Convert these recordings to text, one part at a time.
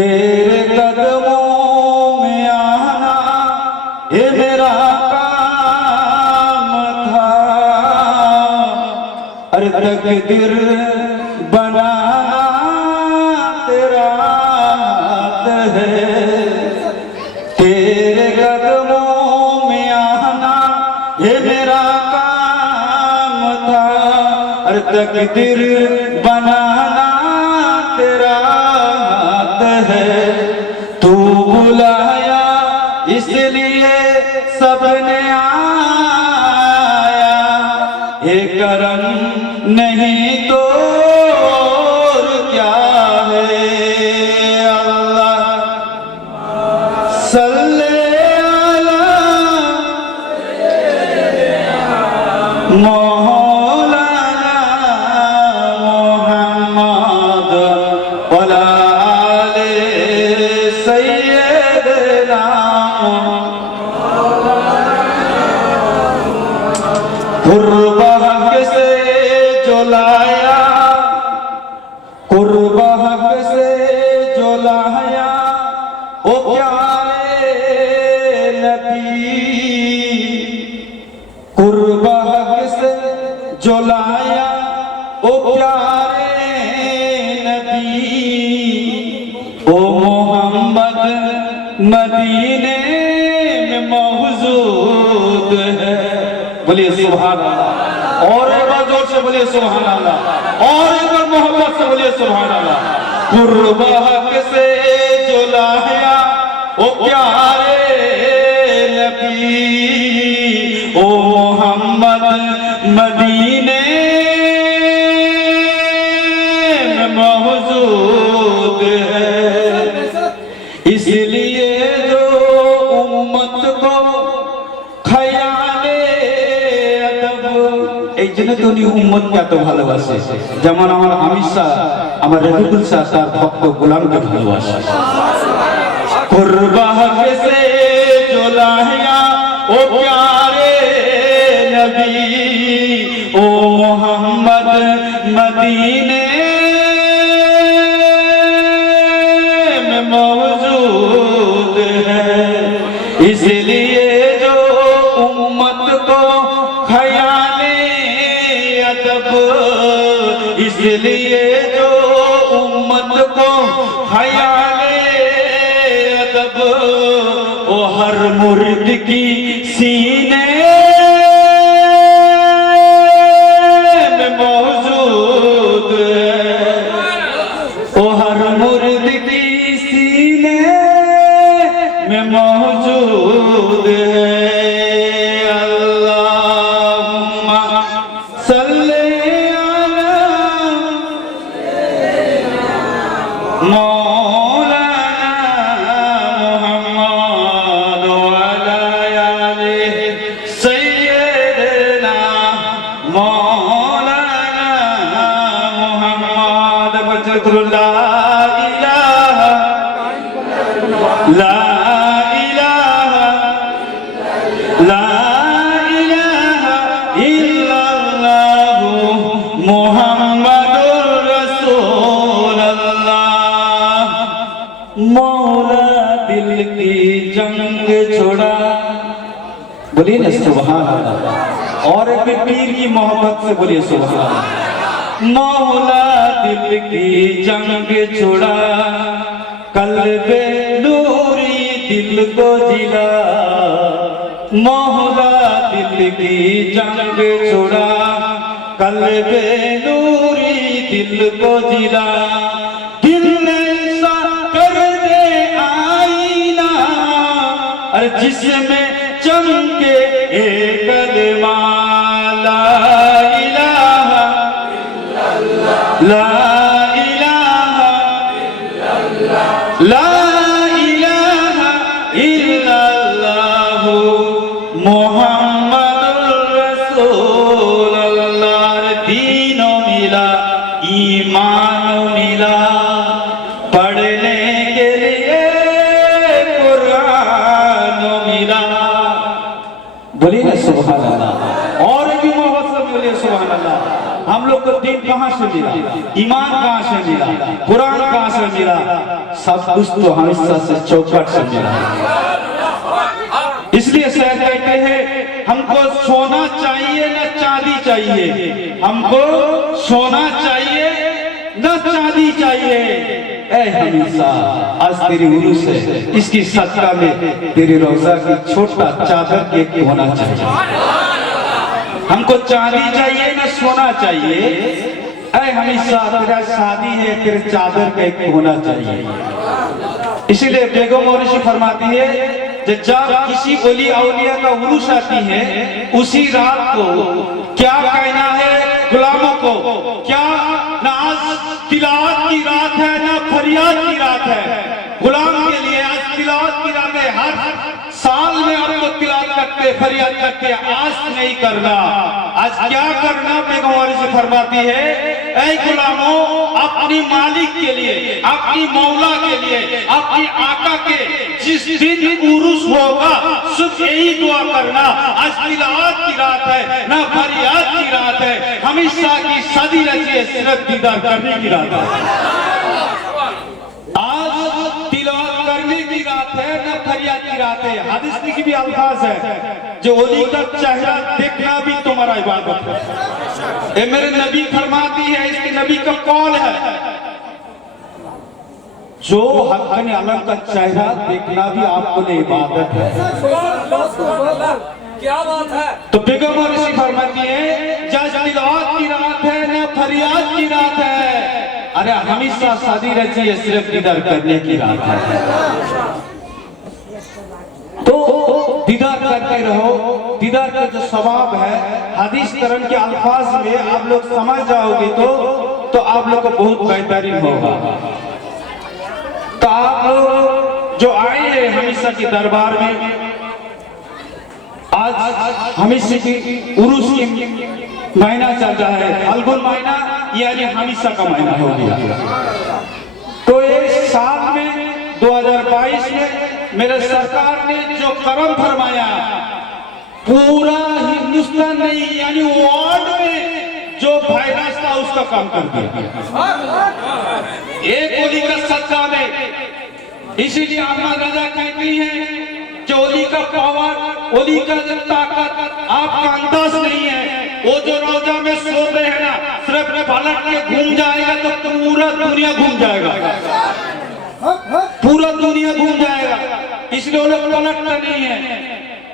तेरे कदमों में आना ये मेरा काम था, अरे तकदीर बनाना तेरा हाथ है। तेरे कदमों में आना ये मेरा काम था, अरे तकदीर बनाना तेरा हाथ है। तू बुलाया इसलिए सबने आया, ये करम नहीं तो और क्या है। अल्लाह सल्ले अला मौलाना मुहम्मद वला आले सय्यदना। कुर्बा हक से जो लाया, कुर्बा हक से जो लाया ओ प्यारे नबी, कुर्बा हक से जो लाया ओ प्यारे नबी, ओ मोहम्मद मदीने में मौजूद है। बोलिए सुभान अल्लाह। और एक बार जोर से बोलिए सुभान अल्लाह। और एक बार मोहब्बत से बोलिए सुभान अल्लाह। कुर्बा हक से जो लाया ओ प्यारे नबी, ओ मोहम्मद मदीने में मौजूद है। इसलिए जो उम्मत को खयाले अदब, এই জন্য তো উনি উম্মতকে এত ভালোবাসে, যেমন আমার আমির শাহ, আমার রফিকুল শাহ তার ভক্ত গোলামকে ভালোবাসে। कुर्बा हक से जो लाया ओ प्यारे नबी, ओ मोहम्मद मदीने में मौजूद है। इसलिए जो उम्मत को खयाले अदब, इसलिए जो उम्मत को खयाले अदब, ओ हर मुर्द की सीने में मौजूद है, ओ हर मुर्द की सीने में मौजूद है। अल्लाहुम्मा सल्ले अला मौलाना मुहम्मद वला आले सय्यदना। मौलाना मुहम्मद ला इलाहा ला इलाहा ला इलाहा इल्लल्लाहु मुहम्मदुर रसूलुल्लाह। मौला दिल की जंग छोड़ा, बोलिए ना सुभान अल्लाह। और एक पीर की मोहब्बत से बोलिए सुभान अल्लाह। मौला दिल की जंग छोड़ा, कल्बे नूरी दिल को जिला। मौला दिल की जंग छोड़ा, कल्बे नूरी दिल को जिला। दिल ऐसा कर दे आईना, अरे जिसमें चमके एक कलमा ला इलाहा ला इलाहा ला इलाहा इल्लल्लाहु मुहम्मदुर रसूलुल्लाह। दीनो मिला ईमानो मिला, पढ़ने के लिए कुरान मिला। बोलिए ना सुभान अल्लाह। और भी मोहब्बत से बोलिए सुभान अल्लाह। हम लोग को दीन कहाँ से मिला, ईमान कहाँ से मिला, कुरान कहाँ से मिला? सब कुछ तो हमेशा से चौखट से मिला। इसलिए सर कहते हैं हमको सोना चाहिए न चांदी चाहिए, हमको सोना चाहिए न चांदी चाहिए। ऐ हमेशा आज तेरी उरूस है, इसकी सदका में तेरे रोजा की छोटा चादर केक होना चाहिए। हमको चांदी चाहिए न सोना चाहिए। ऐ हमेशा तेरा शादी है, तेरे चादर केक होना चाहिए। इसीलिए बेगम मौरिशी फरमाती है कि जब किसी ओली औलिया का उरूस आती है, उसी रात को क्या कहना है गुलामों को, क्या ना आज तिलावत की रात है ना फरियाद की रात है। गुलाम के लिए आज तिलावत की रात है। हर साल में आपको तिलावत करते फरियाद करते, आज नहीं करना। आज क्या करना? बेगम मौरिशी फरमाती है, ऐ गुलामों, अपनी मालिक के लिए, अपनी मौला के लिए, अपनी आका के जिस दिन उरूस होगा सिर्फ यही दुआ करना, आज तिलावत की रात है ना फरियाद की रात है, हमेशा की सदी रची है, सिर्फ दीदार करने की रात है। आज तिलावत करने की रात है ना फरियाद की रात है। हदीस में भी अल्फाज है, जो ओली का चेहरा देखना भी तुम्हारा इबादत है। ये मेरे नबी फरमाती है, इसके नबी का कौल है, जो हक़-ए आलम का चेहरा देखना भी आपको लिए इबादत है। क्या बात है? तो बेगम मौरिशी फरमाती है, जज तिलावत की रात है ना फरियाद की रात है, अरे हमेशा शादी रची है, सिर्फ दीदार करने की रात है। तो दीदार करते रहो। दीदार का जो सवाब है हदीस करम के अल्फाज में आप लोग समझ जाओगे तो आप लोग को बहुत बेहतरीन होगा। तो आप लोग जो आए हैं हमेशा के दरबार में, आज हमेशा की उरूस की महीना चल रहा है, फाल्गुन महीना यानी हमेशा का महीना हो गया। तो इस साल में 2022 में मेरे सरकार ने जो करम फरमाया, पूरा हिंदुस्तान नहीं यानी वार्ड में जो वायरस था उसका काम कर दिया एक ओली का सदका में। इसीलिए अहमद रजा कहती है जो ओली का पावर, ओली का जो ताकत आपका अंदाज नहीं है। वो जो रोजा में सोते हैं ना, सिर्फ पलट के घूम जाएगा तो पूरा दुनिया घूम जाएगा, पूरा दुनिया घूम जाएगा। इसलिए वो लोग पलटते नहीं है,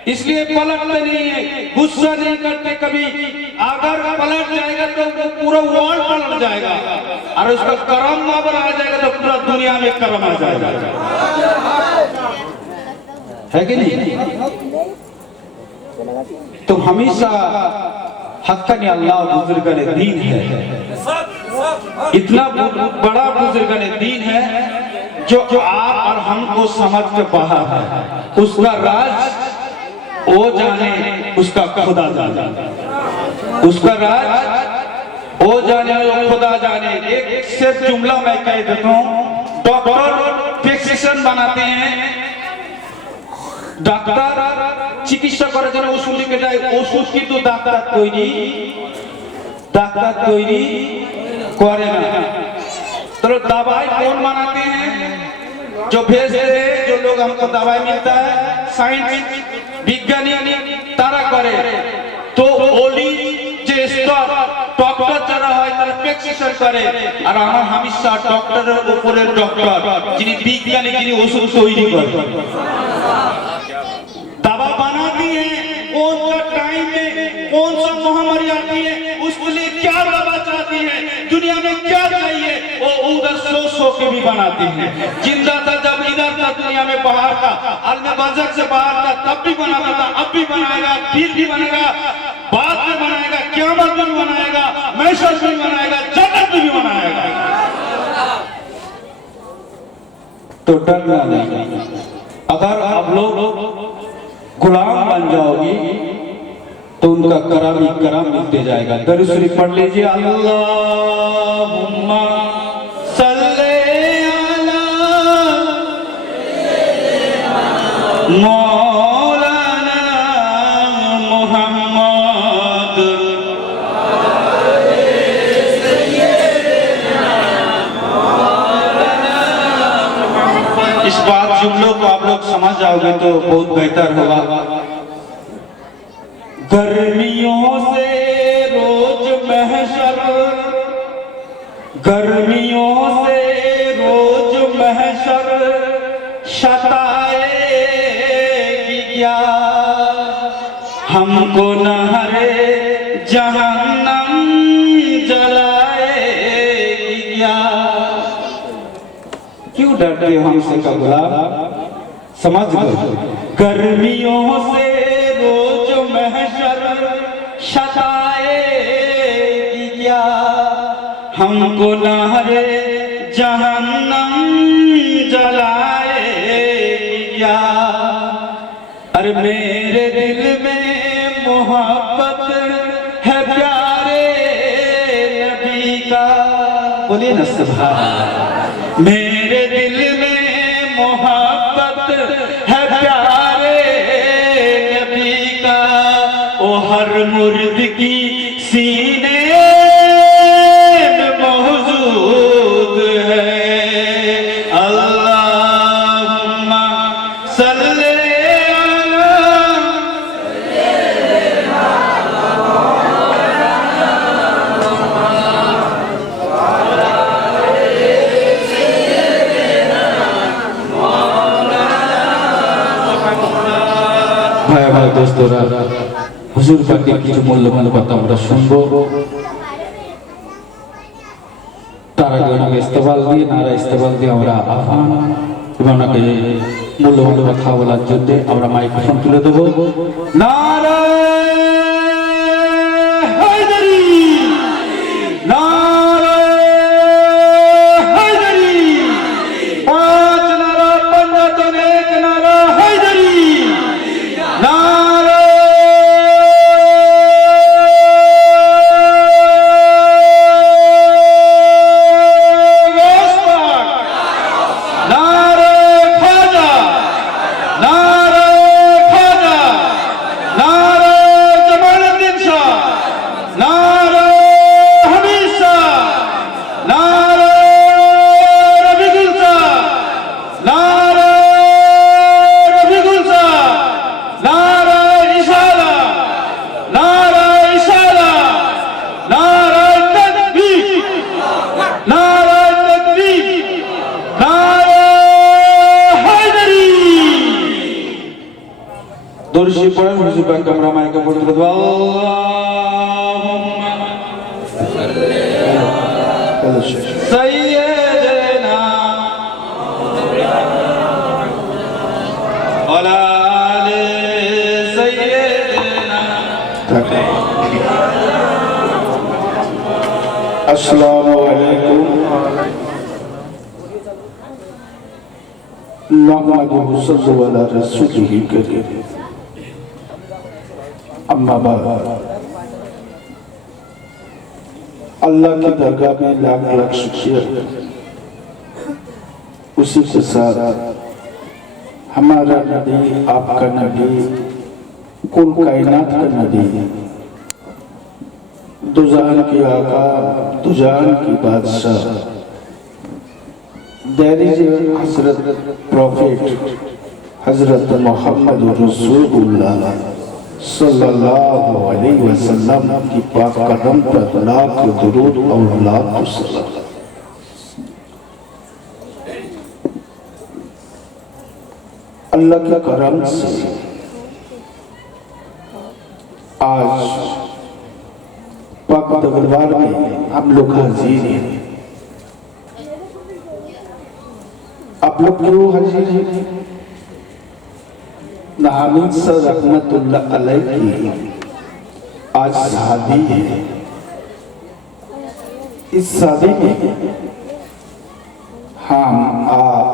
इसलिए पलटते नहीं है, गुस्सा नहीं करते कभी। अगर पलट जाएगा तो वो पूरा वर्ल्ड पलट जाएगा, और उसका करम अगर आ जाएगा तो पूरा दुनिया में करम आ जाएगा, है कि नहीं? तो हमेशा हक़्क़न अल्लाह बुजुर्गन दीन है, इतना बड़ा बुजुर्गन दीन है जो आप और हमको समझ के बाहर है। उसका राज वो जाने, उसका खुदा जाने, उसका राज वो जाने वो खुदा जाने। एक सिर्फ जुमला मैं कह देता हूँ, डॉक्टर प्रेस्क्रिप्शन बनाते हैं, ডাক্তার চিকিৎসা করার জন্য ওষুধ লিখে দেয়, ওষুধ কিন্তু ডাক্তার তৈরি করে না। तो दवाई कौन बनाते हैं? जो भेजते हैं, जो लोग हमको दवाई मिलता है, साइंस विज्ञानी तारा करे। तो ओली যে স্তর ডক্টর যারা হয় তারা প্রেসক্রিপশন করে, আর আমার হামেশা ডক্টরের উপরের ডক্টর যিনি বিজ্ঞানী, যিনি ওষুধ তৈরি করে, दवा बनाती है। कौन सा टाइम में कौन सा महामारी आती है, उसके लिए क्या दवा चाहती है, दुनिया में क्या चाहिए, वो उधर सो के भी बनाती है। जिंदा था जब इधर था दुनिया में, बाहर था, आलम बरज़ख से बाहर था, तब भी बनाता था, अब भी बनाएगा, फिर भी बनेगा, बाद में बनाएगा, क़यामत में भी बनाएगा, महशर में भी बनाएगा, जन्नत में भी बनाएगा। तो डरना नहीं। अगर आप लोग गुलाम बन जाओगी तो उनका करम ही करम मिलते जाएगा। दरूद शरीफ पढ़ लीजिए, अल्लाहुम्मा सल्ले अला मौलाना मुहम्मद इस बात जुमलों को आप लोग समझ जाओगे तो बहुत बेहतर होगा। गर्मियों से रोज महशर, गर्मियों से रोज महशर सताएगी क्या, हमको नहरे जहन्नम जलाएगी क्या। क्यों डरते हो हमसे का गुलाब, समझ गए। गर्मियों से रोज महशर सताएगी क्या, हमको नहरे जहन्नम जलाएगी क्या। अरे मेरे दिल में मोहब्बत है प्यारे नबी का, बोलिए ना सुभान। मेरे दिल में मोहब्बत है प्यारे नबी का, ओ हर मुर्द की सीने में मौजूद है। अल्लाहुम्मा सल्ले अला ভাই ভাই দোস্তরা, হুজুর পাকের কিছু মূল্যবান কথা আমরা শুনবো। তার আগে ওনাকে ইস্তেগফার দিয়ে, নারা ইস্তেগফার দিয়ে আমরা আহ্বান এবং ওনাকে মূল্যবান কথা বলার জন্য আমরা মাইক্রোফোন তুলে দেবো। নারা হায়দারি, নারা হায়দারি, পাঁচ নারা পঞ্জাতন এক নারা হায়দারি, নারা গোসপাক, নারা খাজা, নারা খাজা, নারা জামালউদ্দিন শাহ, নারা হামিদ শাহ, নারা রফিকুল শাহ, নারা রফিকুল শাহ, নারা ইশারা, নারা ইশারা, নারা তাকবীর, নারা তাকবীর, নারা হায়দারি। দর্শী পড়েন হুজুর পাক আমরা মাইকে পড়তে দেব। আল্লাহুম্মা সাইয়্যিদিনা ওয়ালা আলি সাইয়্যিদিনা। अस्सलामु अलैकुम नहमदुहु सल्लल्लाहु अला रसूलिही करीम। अम्मा बाद, अल्लाह की दरगाह में लाख लाख शुक्रिया, उसी के साथ हमारा नबी, आपका नबी, कुल कायनात का नबी, दुजान की आका, दुजान की बादशाह, दरीज हजरत प्रॉफिट हजरत मोहम्मद रसूलुल्लाह सल्लल्लाहु अलैहि वसल्लम की पाक कदम पर लाख दुरूद और लाख सलाम। अल्लाह के करम से आज पाक दरबार में हम लोग हाजिर हैं। आप लोग क्यों हाजिर हैं? हामिद सर रहमतुल्लाह अलैह की आज शादी है। इस शादी में हम आप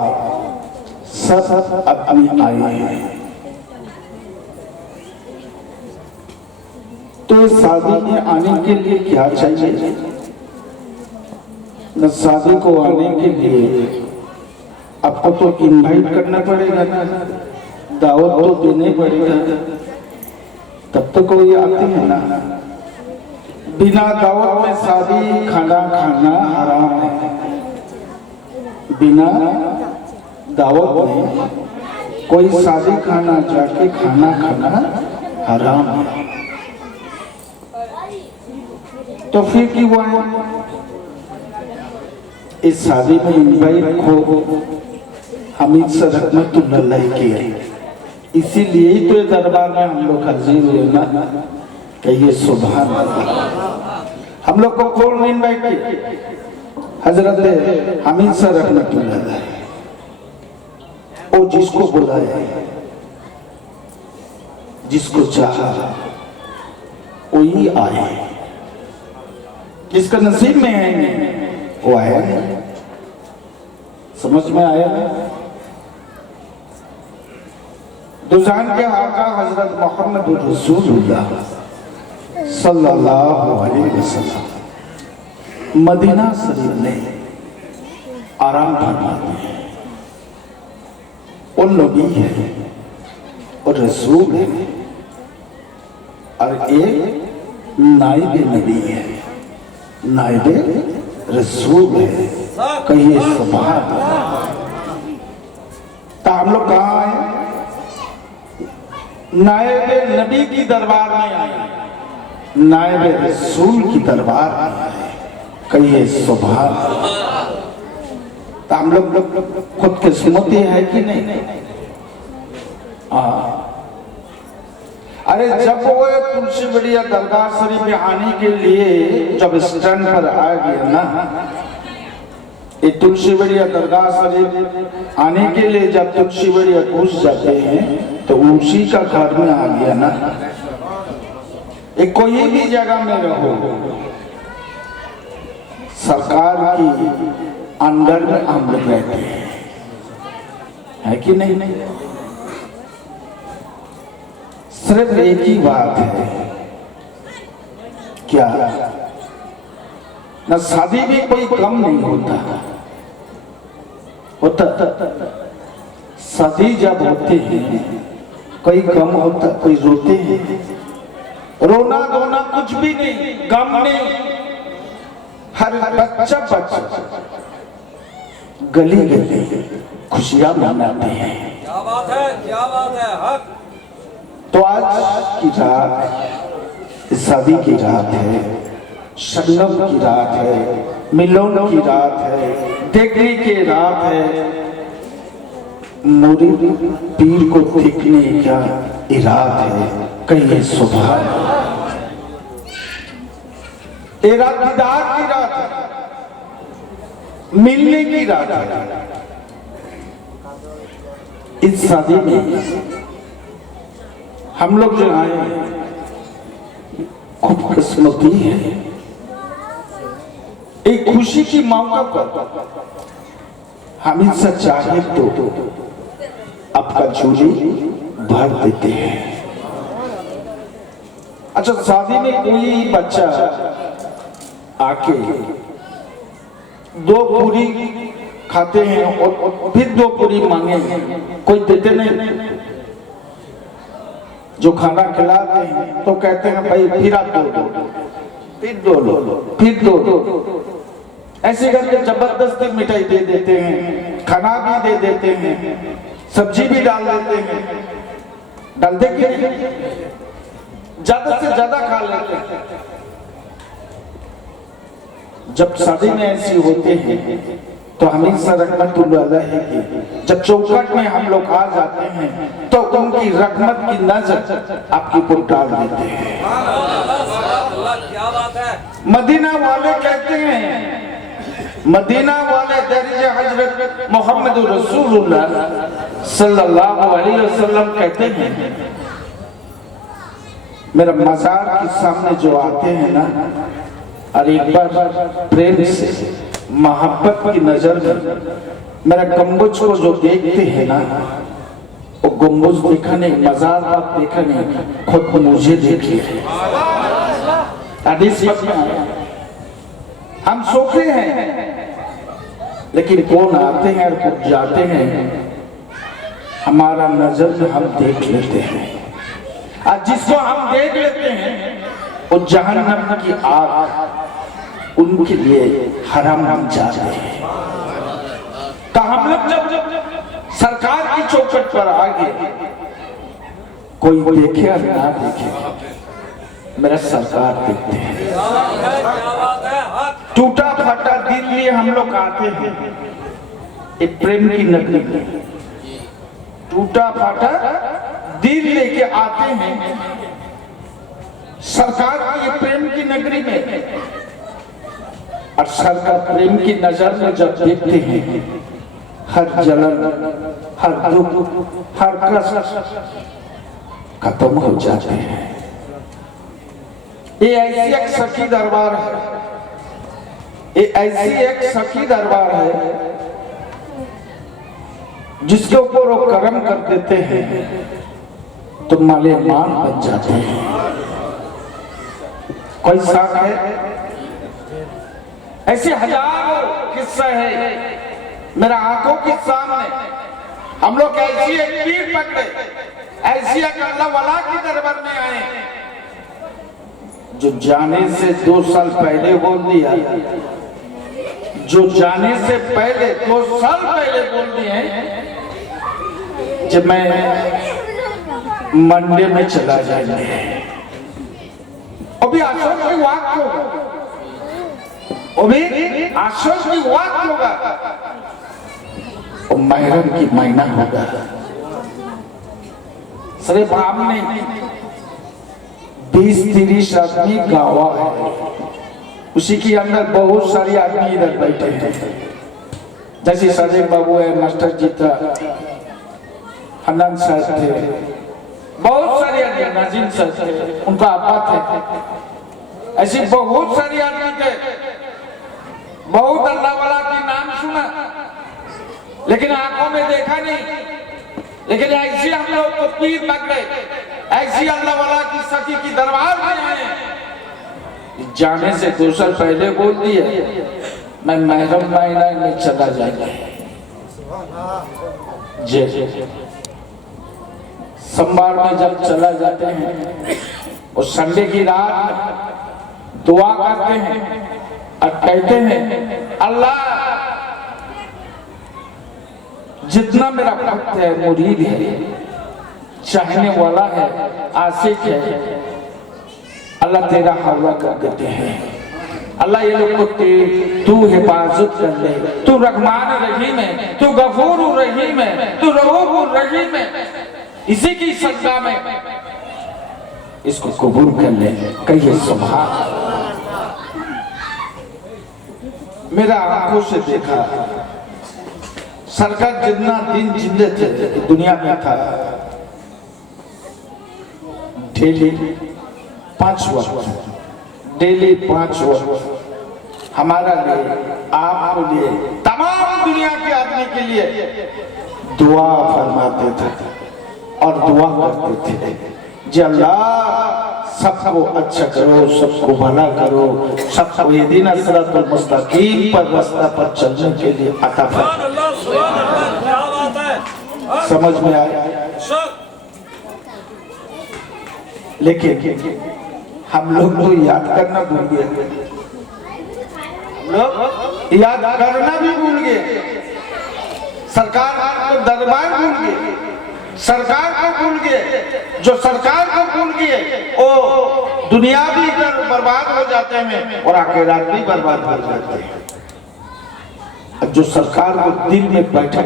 सब आदमी आए हैं। तो इस शादी में आने के लिए क्या चाहिए? न शादी को आने के लिए आपको तो इनवाइट करना पड़ेगा, दावत तो देने पड़ेगा, तब तो कोई आते हैं ना। बिना दावत में शादी खाना खाना हराम है। बिना दावत में कोई शादी खाना जाके खाना खाना हराम है, तो फिर क्यों हुआ है? इस शादी में इनवाइट को हामिद सर रहमतुल्लाह किया, इसीलिए ही तो ये दरबार में हम लोग हाजिर हुए ना, कहिए सुभान अल्लाह। हम लोग को कौन इनवाइट किया? हजरत हामिद सर रहमतुल्लाह, वो जिसको बुलाया, जिसको चाहा वही आए, जिसका नसीब में है वो आया। समझ में आया ना? दुजान के आका हजरत मोहम्मद रसूलुल्लाह सल्लल्लाहु अलैहि वसल्लम मदीना शरीफ में आराम फरमाते हैं। वो नबी है और रसूल है और एक नाइब नबी है, नाइब रसूल है, कहिए सुभान अल्लाह। तो हम लोग कहाँ आए? नाइब नबी की दरबार में आए, नाइब रसूल की दरबार में आए, कहिए सुभान अल्लाह। तो हम लोग खुद किस्मती है कि नहीं? अरे जब वो तुलसी बढ़िया दरगाह शरीफ में आने के लिए जब स्टैंड पर आ गया ना, ये तुलसी बढ़िया दरगाह शरीफ आने के लिए जब तुलसी बढ़िया घुस जाते हैं तो उसी का घर में आ गया ना। एक कोई भी जगह में रहो, सरकार की अंडर में हम लोग रहते हैं, है कि नहीं? सिर्फ एक ही बात है, क्या ना शादी भी कोई कम नहीं होता, शादी जब होते हैं कोई कम होता, कोई रोते हैं, रोना धोना कुछ भी नहीं, गम नहीं, हर बच्चा गली गली खुशियां मनाते हैं। क्या बात है, क्या बात है, हक। तो आज की रात शादी की रात है, शगनम की रात है, मिलन की रात है, देखने की रात है। मुरीद पीर को देखने का इराद है, कहिए सुभान अल्लाह। ये रात दीदार की रात है, मिलने की रात है। इस शादी में हम लोग जो आए खूब किस्मती है। एक खुशी की मौका पर हम इससे चाहे तो आपका झोली भर देते हैं। अच्छा, शादी में कोई बच्चा आके दो पूरी खाते हैं और फिर दो पूरी मांगे, कोई देते नहीं। जो खाना खिलाते हैं तो कहते हैं भाई फिर आप दो, फिर दो लो, फिर दो, ऐसे करके जबरदस्ती मिठाई दे देते हैं, खाना भी दे देते हैं, सब्जी भी डाल देते हैं। डालते कि ज्यादा से ज्यादा खा लेते हैं। जब शादी में ऐसी होते हैं तो हमेशा रहमतुल्लाह है कि जब चौखट में हम लोग आ जाते हैं तो उनकी रहमत की नजर आपके ऊपर डाल देते हैं। क्या बात है। मदीना वाले कहते हैं, मदीना वाले दर्जे हजरत मोहम्मद रसूलुल्लाह सल्लल्लाहु अलैहि वसल्लम कहते हैं, मेरा मजार के सामने जो आते हैं ना, और एक बार प्रेम से मोहब्बत की नजर में मेरा गम्बुज को जो देखते हैं ना, वो गम्बुज देखा नहीं, मजार बात देखा नहीं, खुद मुझे देखिए। हम सोते हैं लेकिन कौन आते हैं और कौन जाते हैं हमारा नजर में हम देख लेते हैं। और जिसको हम देख लेते हैं वो जहन्नम की आग उनके लिए हराम बन जाते हैं। तो हम लोग जब चौखट पर आगे कोई देखे या ना देखे, मेरा सरकार देखते हैं। क्या बात है हक टूटा फटा दिल लिए हम लोग आते हैं एक प्रेम की नगरी में, टूटा फटा दिल लेके आते हैं सरकार की ये प्रेम की नगरी में, और सरकार प्रेम की नजर में जब देखते हैं हर जलन, हर दुख, हर कष्ट खत्म हो जाते हैं। ये ऐसी एक सखी दरबार है, ये ऐसी एक सखी दरबार है जिसके ऊपर वो कर्म कर देते हैं तो माले मान बन जाते हैं। कोई साथ है, ऐसे हजारों किस्से हैं मेरा आंखों के सामने। हम लोग ऐसी एक पीर पकड़े, ऐसी एक अल्लाह वाला की दरबार में आए जो जाने से 2 साल पहले बोल दिया, जो जाने से पहले 2 साल पहले बोल दिए जब मैं मंडे में चला जाएंगे। अभी अशोक की वाक होगा, अभी अशोक की वाक होगा, महरम की महीना होगा। सिर्फ हमने 20-30 आदमी गावा है, उसी के अंदर बहुत सारी आदमी इधर बैठे हैं, जैसे सदेक बाबू है, मास्टर जी था, हनन सर थे, बहुत सारी आदमी, नाजिम सर थे, उनका अब्बा थे, ऐसी बहुत सारी आदमी थे। बहुत अल्लाह वाला की नाम सुना लेकिन आंखों में देखा नहीं, लेकिन ऐसी हम लोग को पीर पकड़े, ऐसी अल्लाह वाला की सखी की दरबार में आए, जाने से 2 साल पहले बोल दिया मैं महरम महीना में चला जाएगा। जय सोमवार में जब चला जाते हैं और संडे की रात दुआ करते हैं और कहते हैं अल्लाह जितना मेरा भक्त है, मुरीद है, चाहने वाला है, आशिक है, अल्लाह तेरा हवाला कर देते हैं। अल्लाह ये लोग को तू हिफाजत कर ले, तू रहमान रहीम है, तू गफूर रहीम है, तू रऊफ रहीम है, इसी की सदका में इसको कबूल कर ले। कहिए सुभान। मेरा आंखों से देखा सरकार जितना दिन जिंदे थे दुनिया में था, डेली 5 वक्त, डेली 5 वक्त हमारा लिए, आपके लिए, तमाम दुनिया के आदमी के लिए दुआ फरमाते थे और दुआ करते थे जी अल्लाह सबको अच्छा करो, सबको भला करो, सबको यदीना सिरातुल मुस्तकीम पर रास्ता पर चलने के लिए अता फरमाओ। क्या बात है समझ में आया? लेकिन हम लोग तो याद करना भूल गए, हम लोग याद करना भी भूल गए, सरकार को दरबार भूल गए, सरकार को भूल गए। जो सरकार को भूल गए वो दुनिया भी इधर बर्बाद हो जाते हैं और आखिरत भी बर्बाद हो जाते हैं। जो सरकार को दिल में बैठे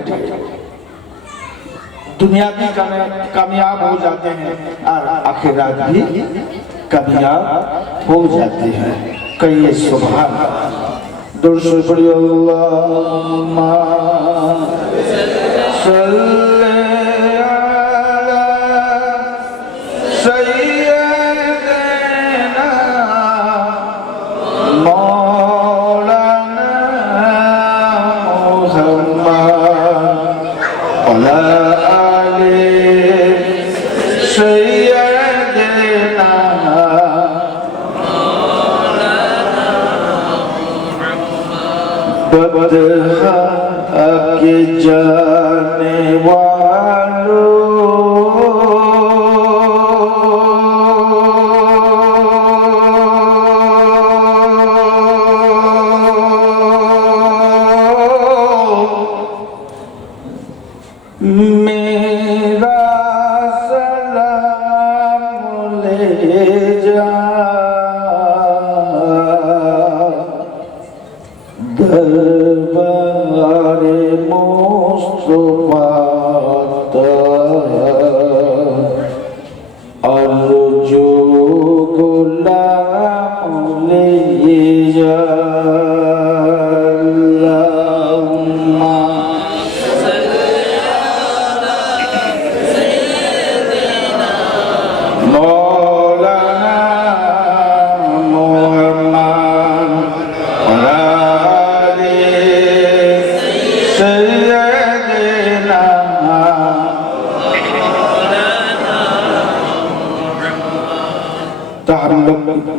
दुनिया भी कामयाब हो जाते हैं और आखिरत भी कामयाब हो जाते हैं। कहिए सुभान। दुरूद शरीफ पढ़िए अल्लाहुम्मा सल्ली अला सय्यिदना मौलाना मुहम्मद वअला आले सय्यिदना बदहा के जाने वालों मेरा सलाम ले जा दरबारे मुस्तफा अर्जो गुलाम ले जा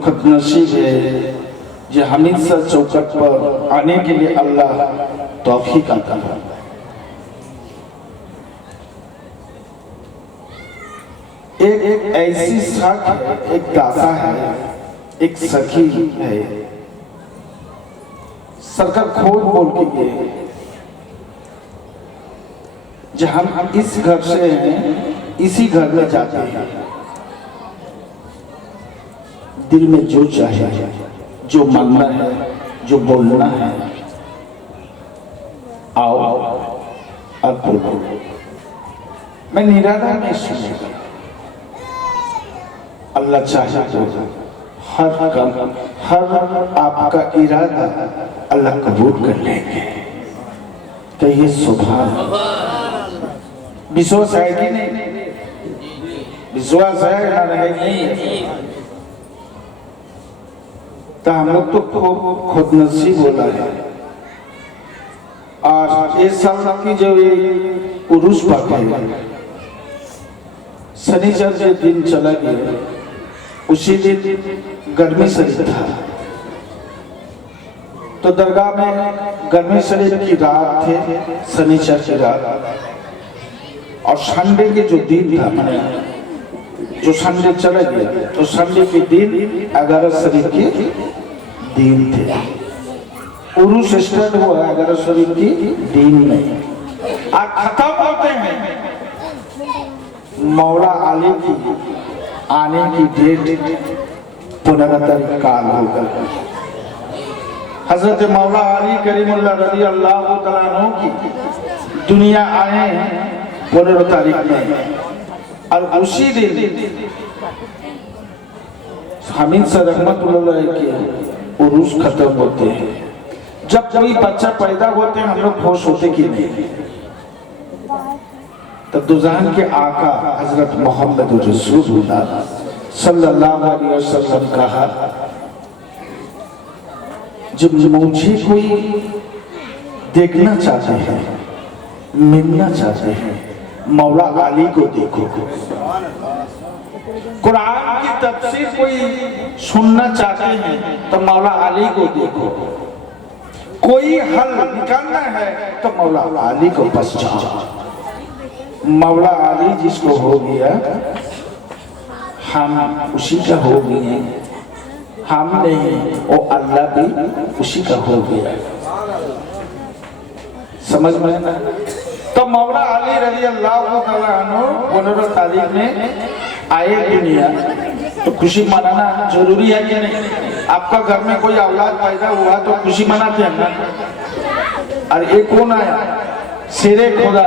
खुदनसीब है जो हमेशा चौकट पर आने के लिए अल्लाह तौफीक अता फरमाए। एक ऐसी साख है, एक दाता है, एक सखी है। सरकार खोल बोल के गए जब हम इस घर से हैं, इसी घर में जाते हैं, दिल में जो चाहे, जो मांगना है, जो बोलना है, आओ अब बोलो। मैं निराला में सुनेगा। अल्लाह चाहे तो हर काम, हर आपका इरादा अल्लाह कबूल कर लेंगे। कहिए सुभान। विश्वास है कि नहीं? विश्वास है ना रहेगी? तो हम लोग तो खुद नसीब बोला है। और इस साल की जो ये उरुस पाक है, शनिचर जो दिन चला गया, उसी दिन गर्मी शरीफ था। तो दरगाह में गर्मी शरीफ की रात थे, शनिचर की रात, और संडे के जो दिन था, मैंने जो संडे चला गया, तो संडे के दिन 11 शरीफ के दिन थे। उरुस स्टार्ट हुआ 11 शरीफ की दिन में, और खत्म होते हैं मौला अली की आने की डेट 15 काल होगा। हजरत मौला अली करीमुल्लाह रज़ी अल्लाह तआला अन्हु की दुनिया आए 15 तारीख में, और उसी दिन हामिद सर रहमतुल्लाह के उरूस खत्म होते हैं। जब कोई बच्चा पैदा होते हैं हम लोग खुश होते कि नहीं? तो दुजान के आका हजरत मोहम्मद रसूलुल्लाह सल्लल्लाहु अलैहि वसल्लम कहा, जब मुझे कोई देखना चाहते हैं, मिलना चाहते हैं, मौला अली को देखो। कुरान की तफसीर कोई सुनना चाहते हैं तो मौला अली को देखो। कोई हल निकालना है तो मौला अली को पास जाओ। मौला अली जिसको हो गया हम उसी का हो गए, हम नहीं वो अल्लाह भी उसी का हो गया। समझ में ना? तो मौला अली रज़ी अल्लाह तआला अन्हु 15 तारीख में आए दुनिया, तो खुशी मनाना जरूरी है कि नहीं? आपका घर में कोई औलाद पैदा हुआ तो खुशी मनाते हैं ना? और ये कौन आया? शेरे खुदा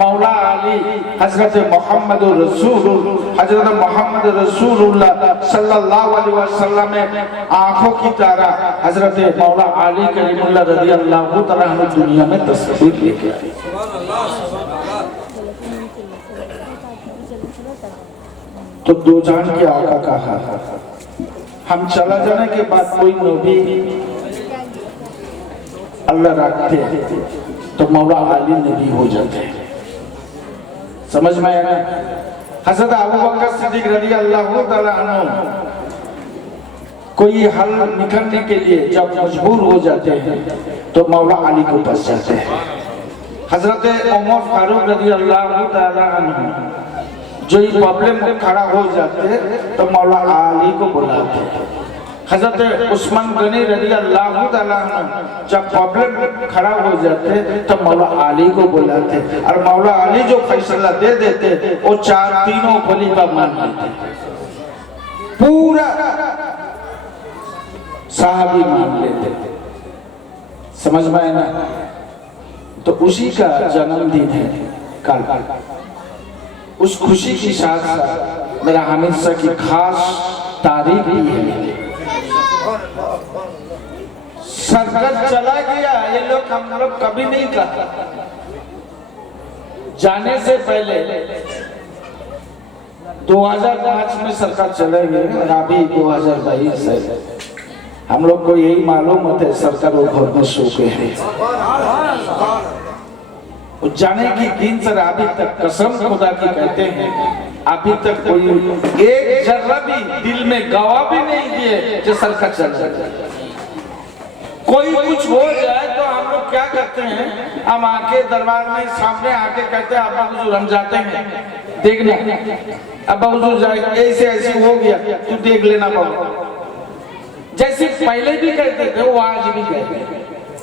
मौला अली हजरत मोहम्मद रसूलुल्लाह सल्लल्लाहु अलैहि वसल्लम में आंखों की तारा हजरत मौला अली करीमुल्लाह रज़ी अल्लाह तआला अन्हु दुनिया में तस्वीर लेके आए। तो दो जान के आका कहा, हम चला जाने के बाद कोई नबी अल्लाह रखते तो मौला अली नबी हो जाते। समझ में आया? हजरत अबू बकर सिद्दीक रज़ी अल्लाह तआला अन्हु कोई हल निकालने के लिए जब मजबूर हो जाते हैं तो मौला अली को पास जाते हैं। हजरत उमर फारूक रज़ी अल्लाह तआला अन्हु जो ये प्रॉब्लम में खड़ा हो जाते तो मौला अली को बुलाते। हजरत उस्मान गनी रजी अल्लाह तआला अन्हु जब प्रॉब्लम खड़ा हो जाते तो मौला अली को बुलाते और मौला अली जो फैसला दे देते वो तीनों खलीफा मान लेते, पूरा साहबी मान लेते। समझ में आया ना? तो उसी का जन्मदिन है कल। उस खुशी के साथ साथ मेरा हामिद शाह की खास तारीख भी है। सरकत चला गया ये लोग हम लोग कभी नहीं कहा। जाने से पहले 2005 में सरकार चले गए और अभी 2022 है। हम लोग को यही मालूम होता है सरकार वो घर में सो के है। जाने की दिन से अभी तक कसम खुदा की कहते हैं अभी तक कोई एक जर्रा भी दिल में गवाह भी नहीं दिए जो सरकार चल जाए। कोई कुछ हो जाए तो हम लोग क्या करते हैं, हम आके दरबार में सामने आके कहते हैं अब्बा हुजूर हम जाते हैं देखना, अब्बा हुजूर जाए ऐसे ऐसे हो गया तू देख लेना बाबा। जैसे पहले भी कहते थे वो आज भी कहते हैं।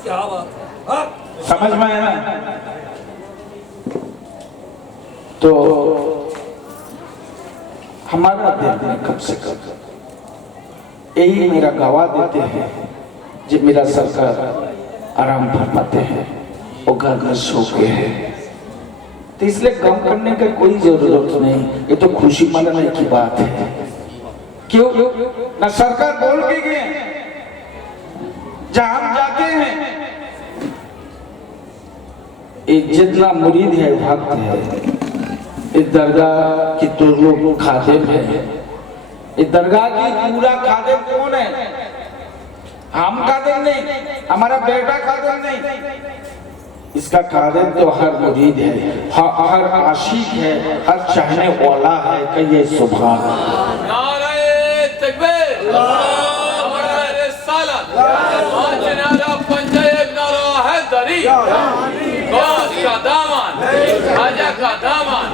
क्या बात, समझ में आया ना? तो हमारा दिल में कम से कम यही मेरा गवाह देते हैं जब मेरा सरकार आराम फरमाते हैं वो घर में सो के है। तो इसलिए गम करने का कोई जरूरत नहीं, ये तो खुशी मनाने की बात है। क्यों ना सरकार बोल के गए जहां हम जाते हैं ये जितना मुरीद है भक्त है इस दरगाह की तो लोग खादिम है। इस दरगाह की पूरा खादिम कौन है? हम खादिम नहीं, हमारा बेटा खादिम नहीं, इसका खादिम तो हर मुरीद है, हर आशिक है, हर चाहने वाला है। कहिए सुभान अल्लाह। नारे तकबीर, नारे रिसालत, नारा पंजाब नारा है दरी, गौस का दामन, राजा का दामन,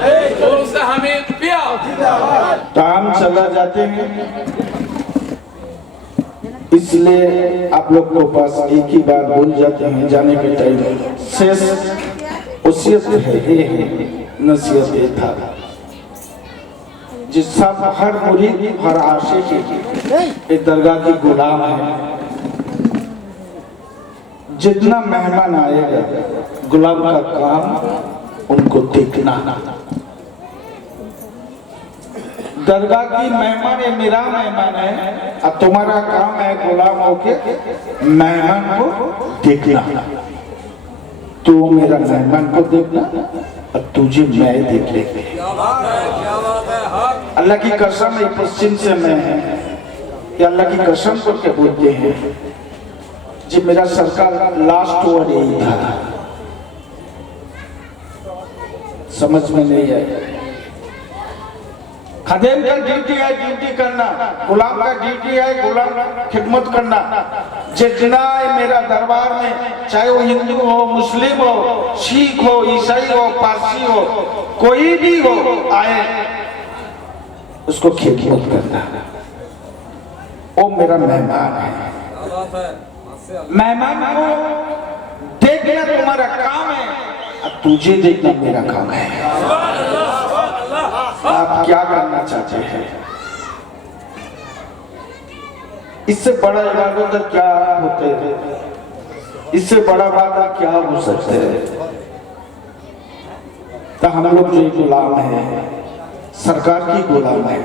उनसे हमें प्यार। तो हम चला जाते हैं, इसलिए आप लोग को पास एक ही बात भूल जाते हैं जाने के टाइम शेष वसीयत है, नसीहत ये था जिस सब हर मुरीद हर आशिक एक दरगाह की गुलाम है। जितना मेहमान आएगा गुलाम का काम उनको देखना। दरगाह की मेहमान ये मेरा मेहमान है और तुम्हारा काम है गुलाम होके मेहमान को देखना। तू मेरा मेहमान को देखना और तुझे मैं देख लेंगे। क्या बात है, क्या बात है। हक अल्लाह की कसम एक पश्चिम से मैं है कि अल्लाह की कसम करके बोलते हैं जी मेरा सरकार लास्ट वर्ड यही था। समझ में नहीं आया। खादिम का ड्यूटी है ड्यूटी करना, गुलाम का ड्यूटी है गुलाम खिदमत करना। जितना मेरा दरबार में चाहे वो हिंदू हो, मुस्लिम हो, सिख हो, ईसाई हो, पारसी हो, कोई भी हो आए उसको खिदमत करना। वो मेरा मेहमान है। क्या बात है। मेहमान को देखना तुम्हारा काम है और तुझे देखना मेरा काम है। आप क्या करना चाहते हैं? इससे बड़ा इबादत क्या होते हैं? इससे बड़ा वादा क्या हो सकते हैं? तो हम लोग जो गुलाम है सरकार की गुलाम है।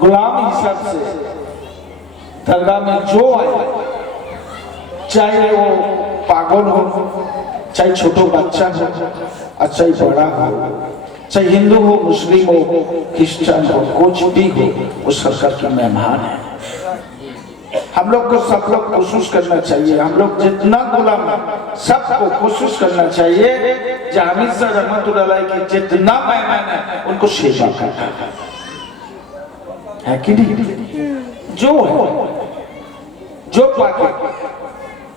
गुलाम हिसाब से दरगाह में जो आए चाहे वो पागल हो, चाहे छोटा बच्चा हो, चाहे बड़ा हो, चाहे हिंदू हो, मुस्लिम हो, क्रिश्चियन हो, कुछ भी हो, वो सरकार की मेहमान है। हम लोग को सब लोग कोशिश करना चाहिए, हम लोग जितना गुलाम है सबको कोशिश करना चाहिए हामिद शाह रहमतुल्लाह अलैह के जितना मेहमान है उनको सेवा करना है कि नहीं? जो है जो पाके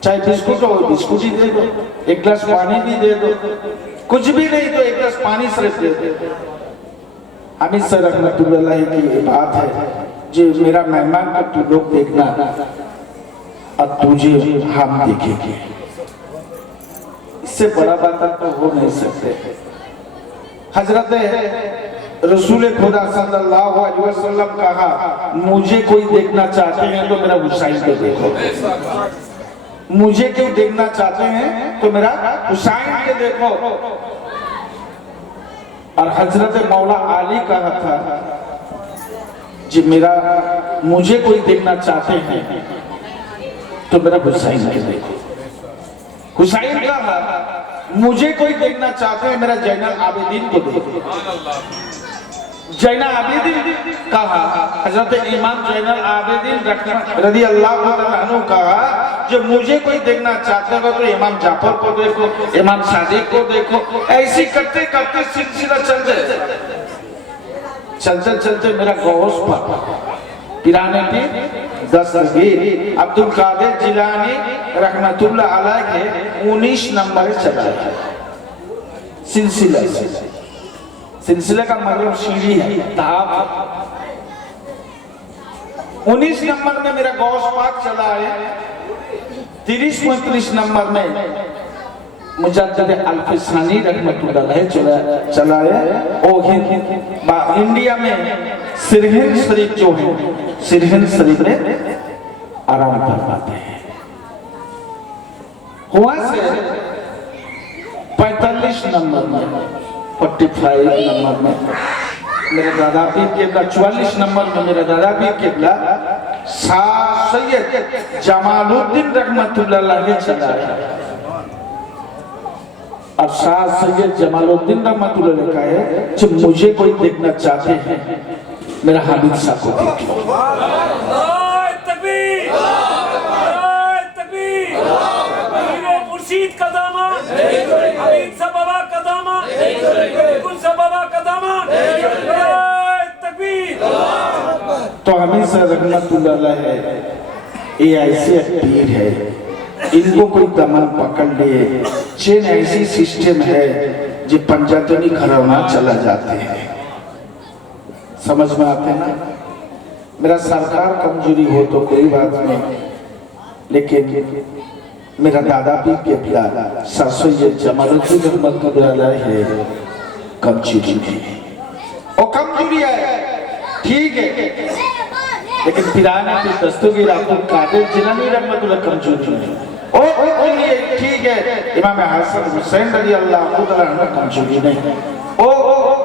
चाहे बिस्कुट हो बिस्कुट ही दे दो, एक गिलास पानी भी दे दो, कुछ भी नहीं तो एक गिलास पानी सिर्फ दे दो। हामिद शाह रहमतुल्लाह अलैह की बात है जो मेरा मेहमान को तू लोग देखना और तुझे हम देखेंगे, इससे बड़ा बात तो हो नहीं सकते। हजरत रसूल खुदा सल्लल्लाहु अलैहि वसल्लम कहा, मुझे कोई देखना चाहते हैं तो मेरा हुसैन को देखो, मुझे क्यों देखना चाहते हैं तो मेरा हुसैन के देखो। और हजरत मौला अली कहा था, जी मेरा मुझे कोई देखना चाहते हैं तो मेरा हुसैन के देखो। हुसैन कहा, मुझे कोई देखना चाहते हैं मेरा जैनुल आबिदीन को देखो। जैनुल आबिदीन कहा, हजरत इमाम जैनुल आबिदीन रज़ी अल्लाह अन्हु कहा, जो मुझे कोई देखना चाहते हो तो इमाम जाफर को देखो, इमाम सादिक को देखो। ऐसी करते करते सिलसिला चलते चलते मेरा गौस पाक पिराने की दस्तगीर अब्दुल कादिर जिलानी रहमतुल्लाह अलैह के 19 नंबर चला है। सिलसिले का मतलब सीढ़ी है, धाप। 19 नंबर में मेरा गौस पाक चला है। 30-35 नंबर में मुजद्दिद अल-फिसानी रहमतुल्लाह अलैह चला है। और इंडिया में सिरहिंद शरीफ जो है, सिरहिंद शरीफ में आराम फरमाते हैं। हुआ से 45 नंबर में, 45 नंबर में मेरे दादा पीर किबला, 44 नंबर में मेरे दादा पीर किबला शाह सैयद जमालुद्दीन रहमतुल्लाह अलैह चला है। और शाह सैयद जमालुद्दीन रहमतुल्लाह अलैह का है, जब मुझे कोई देखना चाहते हैं मेरा हामिद साहब को देख लो। तकबीर, तकबीर, मुर्शीद का दामन, हामिद साहब बाबा का दामन, बिल्कुल साहब बाबा का दामन, तकबीर। तो हामिद साहब रहमतुल्लाह अलैह ये ऐसे पीर है, इनको कोई दमन पकड़ लिए, चेन ऐसी सिस्टम है जो पंजातनी घरौना चला जाते हैं। समझ में आते ना? मेरा सरकार कमजोरी हो तो कोई बात नहीं, लेकिन मेरा दादा भी किबला शाह सैयद जमालुद्दीन रहमतुल्लाह अलैह है, कमजोरी नहीं है। और कमजोरी है ठीक है, लेकिन पिराना की दस्तगीर अब्दुल कादिर जिलानी रहमतुल्लाह कमजोरी नहीं। और ये ठीक है, इमाम हसन हुसैन रज़ी अल्लाह तआला कमजोरी नहीं। ओ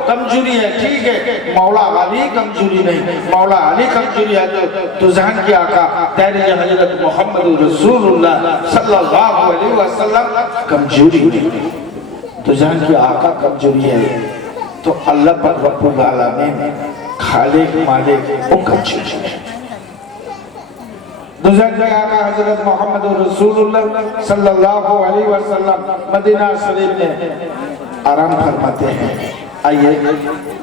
कमजोरी है ठीक है, मौला अली कमजोरी नहीं, मौला अली कमजोरी है जो तुज़ान की आका तेरे हजरत मोहम्मद रसूलुल्लाह सल्लल्लाहु अलैहि वसल्लम कमजोरी नहीं, तुज़ान की आका कमजोरी है तो अल्लाह पर रब्बुल आलमीन खालिक मालिक वो कमजोरी है। तुज़ान की आका हजरत मोहम्मद रसूलुल्लाह सल्लल्लाहु अलैहि वसल्लम मदीना शरीफ में आराम फरमाते हैं। आइए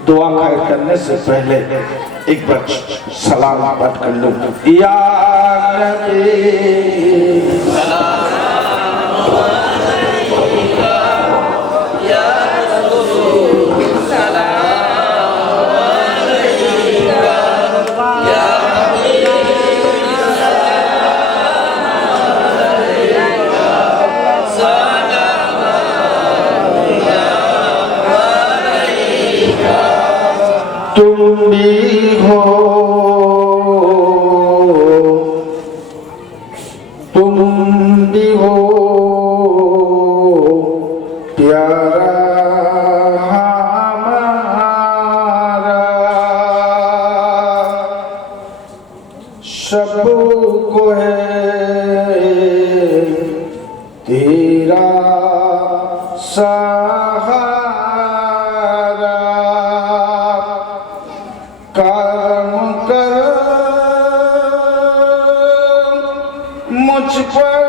दुआ करने से पहले एक बार सलाम पाठ कर लो। या नबी तुम भी हो, तुम भी हो प्यारा हमारा, सबको है तेरा सहारा, करम कर मुझ पर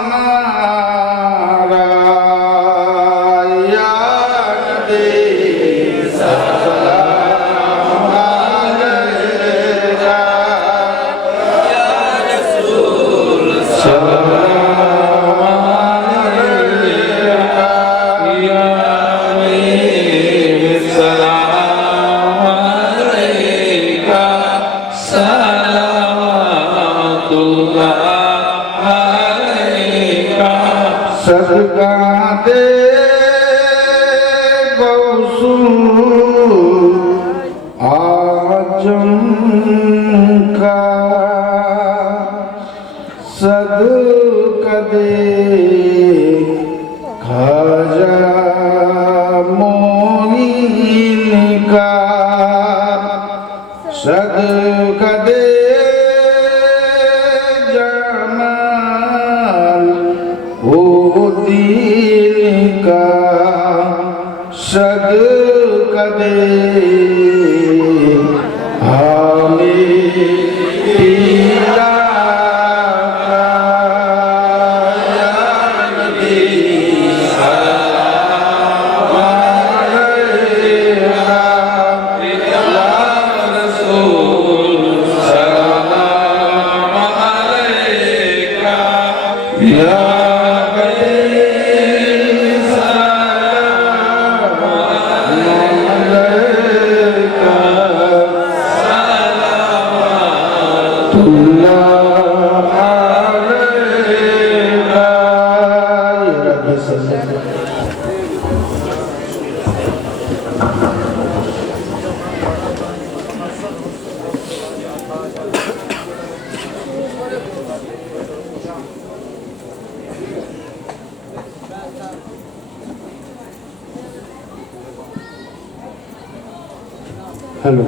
हमारा, या नबी सलाम अलैका, या रसूल सलाम अलैका। गौसुल आजम का सदका दे खाजा मोइन का सदका दे जमाल वो दिल का सदका दे हमें पीला का या नबी सलाम अलैका या रसूल सलाम अलैका या हेलो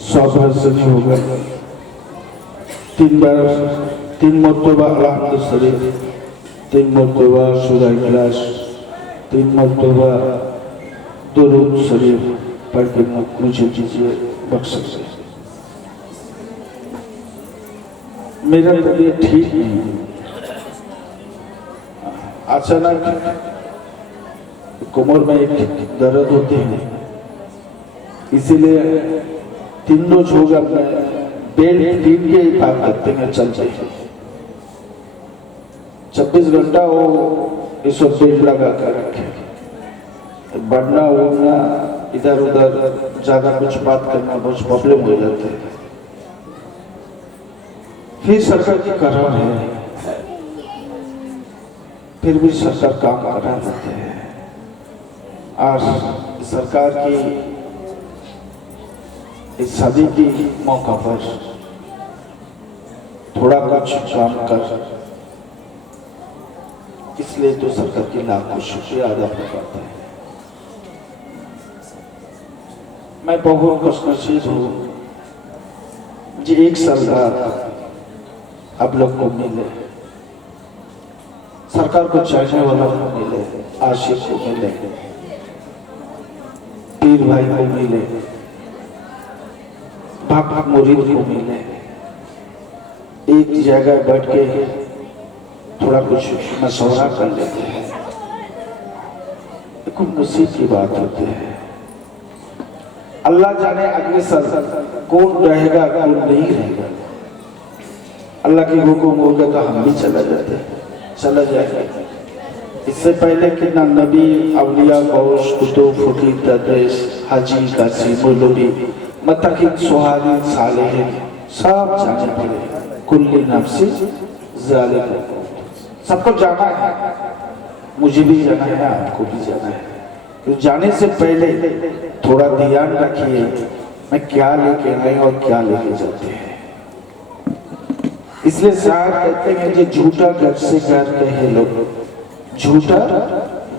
100 वर्ष नहीं हो गए 3 मरतबा अलहम्दुलिल्लाह शरीफ 3 मरतबा सूरह इखलास 3 मरतबा दुरूद शरीफ पढ़ के मुझे दीजिए बख्शिश से। मेरा तबीयत ठीक नहीं है, अचानक कमर में एक दर्द होते हैं, इसीलिए 3 रोज होगा मैं बेड टीम के ही पार करते हैं चलते हैं 26 घंटा वो इस वक्त बेड लगा कर रखे, बढ़ना उड़ना इधर उधर ज्यादा कुछ बात करना बहुत प्रॉब्लम हो जाता है। फिर सरकार की करार है, फिर भी सरकार काम करा देते हैं। आज सरकार की इस शादी की मौका पर थोड़ा कुछ काम कर, इसलिए तो सरकार के लाखों शुक्रिया अदा करते हैं। मैं बहुत खुशनसीब हूँ जी, 1 साल बाद आप लोग को मिले, सरकार को चाहने वाला को मिले, आशिक को मिले, पीर भाई को मिले, भक्त मुरीद को मिले, एक जगह बैठ के थोड़ा कुछ मशवरा कर लेते हैं। खूब मुसीबत की बात होती है। अल्लाह जाने अगले साल कौन रहेगा कौन नहीं रहेगा। अल्लाह की हुक्म होगा तो हम भी चला जाएगा। इससे पहले कितना नबी, अवलिया, गौस, कुतुब, फकीर, दरवेश, हाजी, काजी, मौलवी, मतकीद, सुहारी, सालेहीन सब जाने पड़े। कुल्ली नफ्सी ज़ालिका, सबको जाना है, मुझे भी जाना है, आपको भी जाना है। तो जाने से पहले थोड़ा ध्यान रखिए मैं क्या लेके आए और क्या लेके जाते हैं। इसलिए शायर कहते हैं कि झूठा घर से घर कहे लोग, झूठा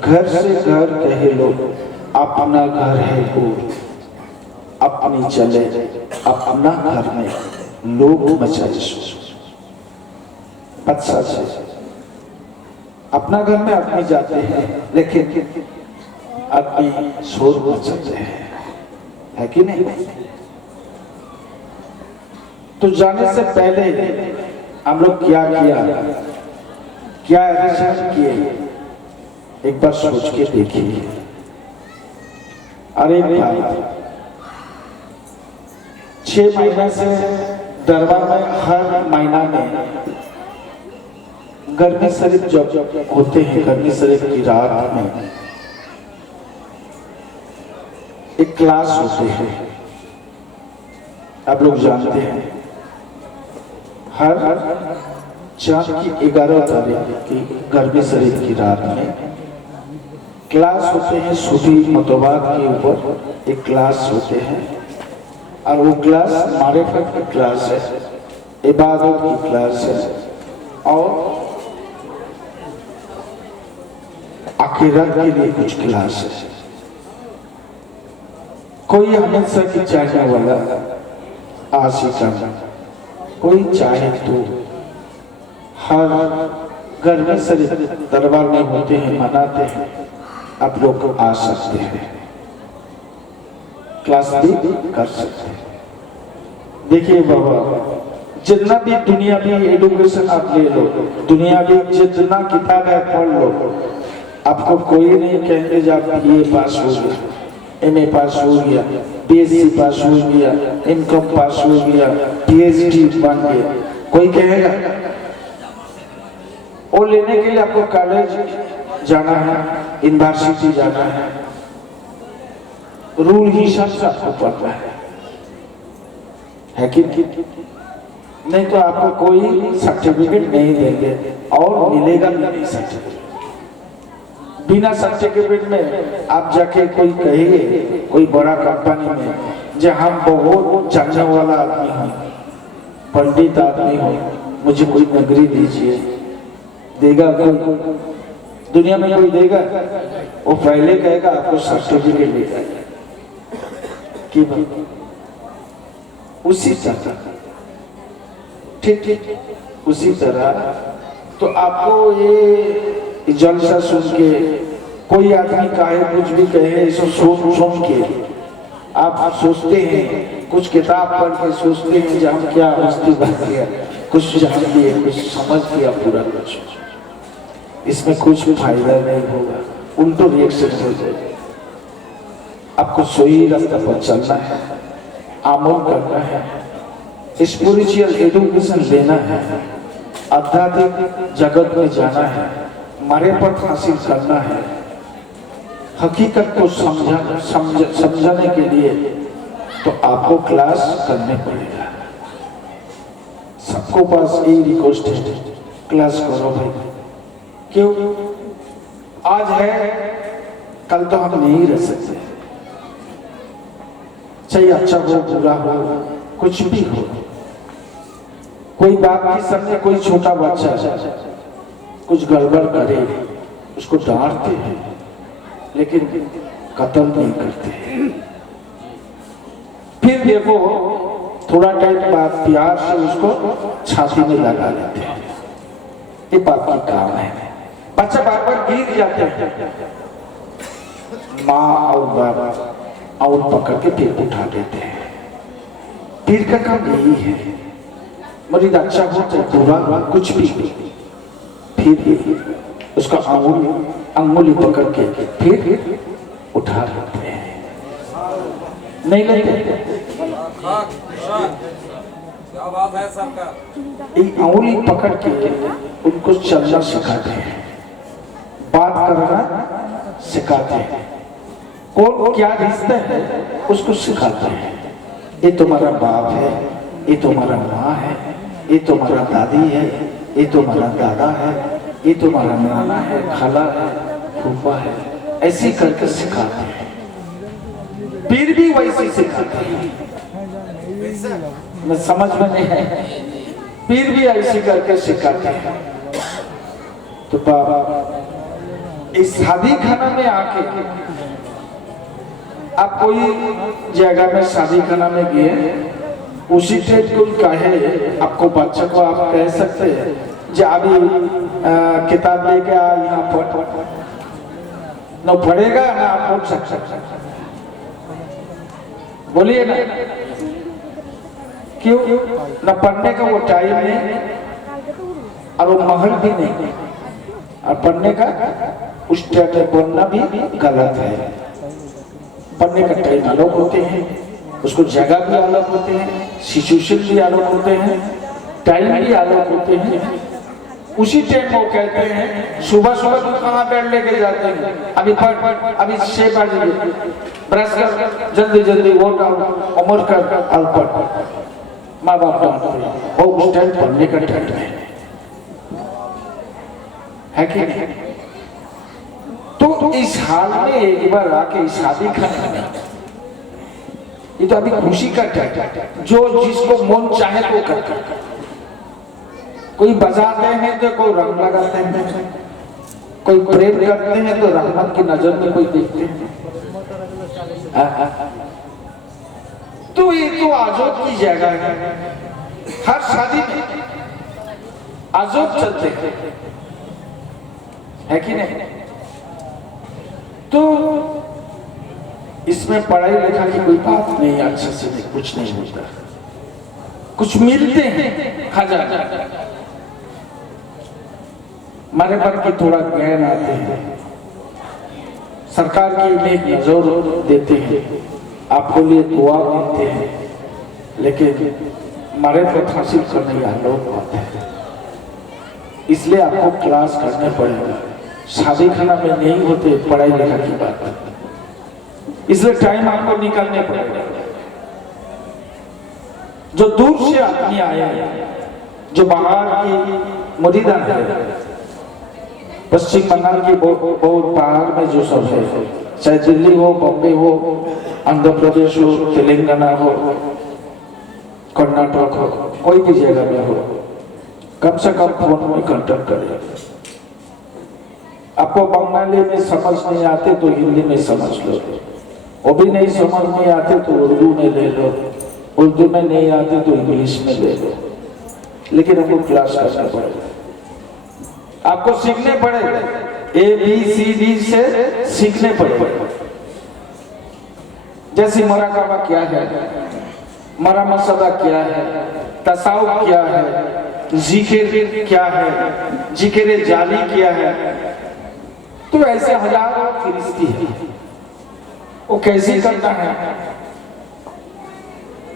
घर से घर कहे लोग, अपना घर है दूर, अपनी चले अपना घर में लोग मचाए शोर। अच्छा से अपना घर में आदमी जाते हैं, लेकिन आदमी शोर मचाते हैं, है कि नहीं? तो जाने से पहले हम लोग क्या अरेंजमेंट किए, एक बार सोच के देखिए। अरे भाई 6 महीने से दरबार में हर महीना में गर्मी शरीफ जब होते हैं, गर्मी शरीफ की रात में एक क्लास होते हैं, आप लोग जानते हैं। हर चाँद की 11 तारीख की गर्मी शरीफ की रात में क्लास होते हैं सूफी मतवाद के ऊपर एक क्लास होते हैं और वो क्लास मारिफत की क्लास है, इबादत की क्लास है और आखिरत के लिए कुछ क्लास है। कोई हमेशा की चाहने वाला आशिका, कोई चाहे तो हर घर में सिर्फ दरबार में होते हैं, मनाते हैं, आप लोग आ सकते हैं, क्लास भी कर सकते हैं। देखिए बाबा, जितना भी दुनिया भी एडुकेशन आप ले लो, दुनिया भी जितना किताब है पढ़ लो, आपको कोई नहीं कहेंगे जब आप BA पास हो गया, MA पास हो गया, BSc पास हो गया, MCOM पास हो गया, PhD बन गया, कोई कहेगा? वो लेने के लिए आपको कॉलेज जाना है, यूनिवर्सिटी जाना है, रूल हिसाब से आपको पढ़ना है कि नहीं तो आपको कोई सर्टिफिकेट नहीं देंगे और मिलेगा भी नहीं सर्टिफिकेट। बिना सर्टिफिकेट में आप जाके कोई कहेंगे कोई बड़ा कंपनी में जहाँ बहुत जानने वाला आदमी हो, पंडित आदमी हो, मुझे कोई नौकरी दीजिए, देगा कोई? दुनिया में कोई देगा? वो पहले कहेगा आपको सर्टिफिकेट देगा कि उसी तरह ठीक उसी तरह तो आपको ये जलसा सुन के कोई आदमी कहे कुछ भी कहे, इसे सुन के आप सोचते हैं, कुछ किताब पढ़ के सोचते हैं जब हम क्या हस्ती बात किया, कुछ जान लिए, कुछ समझ लिया पूरा कुछ, इसमें कुछ भी फायदा नहीं होगा, उल्टो रिएक्शन हो जाएगा। आपको सही रास्ते पर चलना है, अमल करना है, स्पिरिचुअल एजुकेशन लेना है, आध्यात्मिक जगत में जाना है, मारिफत हासिल करना है, हकीकत को समझाने के लिए तो आपको क्लास करने पड़ेगा। सबको पास यही रिक्वेस्ट है, क्लास करो भाई। क्यों? आज है, कल तो हम नहीं रह सकते, चाहे अच्छा हो बुरा हो कुछ भी हो। कोई बाप के सामने कोई छोटा बच्चा कुछ गड़बड़ करे, उसको डांटते हैं लेकिन कत्ल नहीं करते। फिर देखो थोड़ा टाइम बाद प्यार से उसको छाती में लगा लेते हैं। ये बाप की काम है। बच्चा बार बार गिर जाते हैं, माँ और बाप और पकड़ के फिर उठा देते हैं। पीर का काम यही है, मरीज अच्छा हो चाहे बुरा कुछ भी, फिर उसका अंगुली पकड़ के फिर उठा लेते हैं, नहीं लेते। क्या बात है सबका? एक अंगुली पकड़ के उनको चलना सिखाते हैं, बात करना सिखाते हैं, कौन क्या रिश्ता है उसको सिखाते हैं। ये तुम्हारा बाप है, ये तुम्हारा माँ है, ये तुम्हारा दादी है, ये तुम्हारा दादा है, ये तुम्हारा नाना है, खाला है, फूफा है, ऐसे करके सिखाते हैं। पीर भी वैसे सिखाते हैं, मैं समझ में नहीं है, पीर भी ऐसे करके सिखाते हैं। तो बाबा इस शादी खाना में आके आप कोई जगह में शादी खाना में गए, उसी टाइप कोई कहे आपको, बच्चा को आप कह सकते हैं जो अभी किताब लेके आ यहाँ पढ़, न पढ़ेगा ना आप पढ़ सकते, बोलिए ना। क्यों? न पढ़ने का वो टाइम नहीं और वो महल भी नहीं, और पढ़ने का उस टाइम में बोलना भी गलत है। पढ़ने का टाइम अलग होते हैं, उसको जगह भी अलग होते हैं, सिचुएशन भी अलग होते हैं, टाइम भी अलग होते हैं। उसी टाइम वो कहते हैं सुबह सुबह तो कहाँ बैठ लेके जाते हैं, अभी पढ़, अभी 6 बजे ब्रश कर, जल्दी जल्दी वोट उम्र कर और पढ़। माँ बाप डांटते हैं, वो उस टाइम पढ़ने का टाइम है। है कि नहीं? तो इस हाल में एक बार आके शादी करना, ये तो अभी खुशी का टाइम है। जो जिसको मन चाहे वो करता है। कोई बजाते हैं तो कोई रंग लगाते हैं, कोई प्रेम करते हैं तो रहमत की नजर में कोई देखते हैं। तो ये तो आजोब की जगह है। हर शादी में आजोब चलते हैं, है कि नहीं? तो इसमें पढ़ाई लिखा की कोई बात नहीं, अच्छे से नहीं, कुछ नहीं होता। कुछ मिलते हैं खजाना, मरे पर की थोड़ा ज्ञान आते हैं, सरकार की नेक नजर देते हैं, आपको लिए दुआ देते हैं, लेकिन मरे पर हासिल करने का लोग आते हैं। इसलिए आपको क्लास करने पड़ेगा। शादी खाना में नहीं होते पढ़ाई लिखा की बात, इसलिए टाइम आपको निकालने पड़ेगा। जो दूर से आदमी आए हैं, जो बाहर की मुरीदा है, पश्चिम बंगाल की बहुत बाहर में जो सब है, चाहे दिल्ली हो, बॉम्बे हो, आंध्र प्रदेश हो, तेलंगाना हो, कर्नाटक हो, कोई भी जगह में हो, कम से कम फोन में कांटेक्ट करें। आपको बंगाली में समझ नहीं आते तो हिंदी में समझ लो, वो भी नहीं समझ में आते तो उर्दू में ले लो, उर्दू में नहीं आते तो इंग्लिश में ले लो, लेकिन हमको क्लास करना पड़ेगा। आपको सीखने पड़ेगा, ABCD से सीखने पड़ेगा। जैसे मराकाबा क्या है, मरा मसला क्या है, तसाउफ क्या है, जिक्र क्या है, जिक्र जाली क्या है, तो ऐसे हजारों फरिश्ते हैं, वो कैसे करना है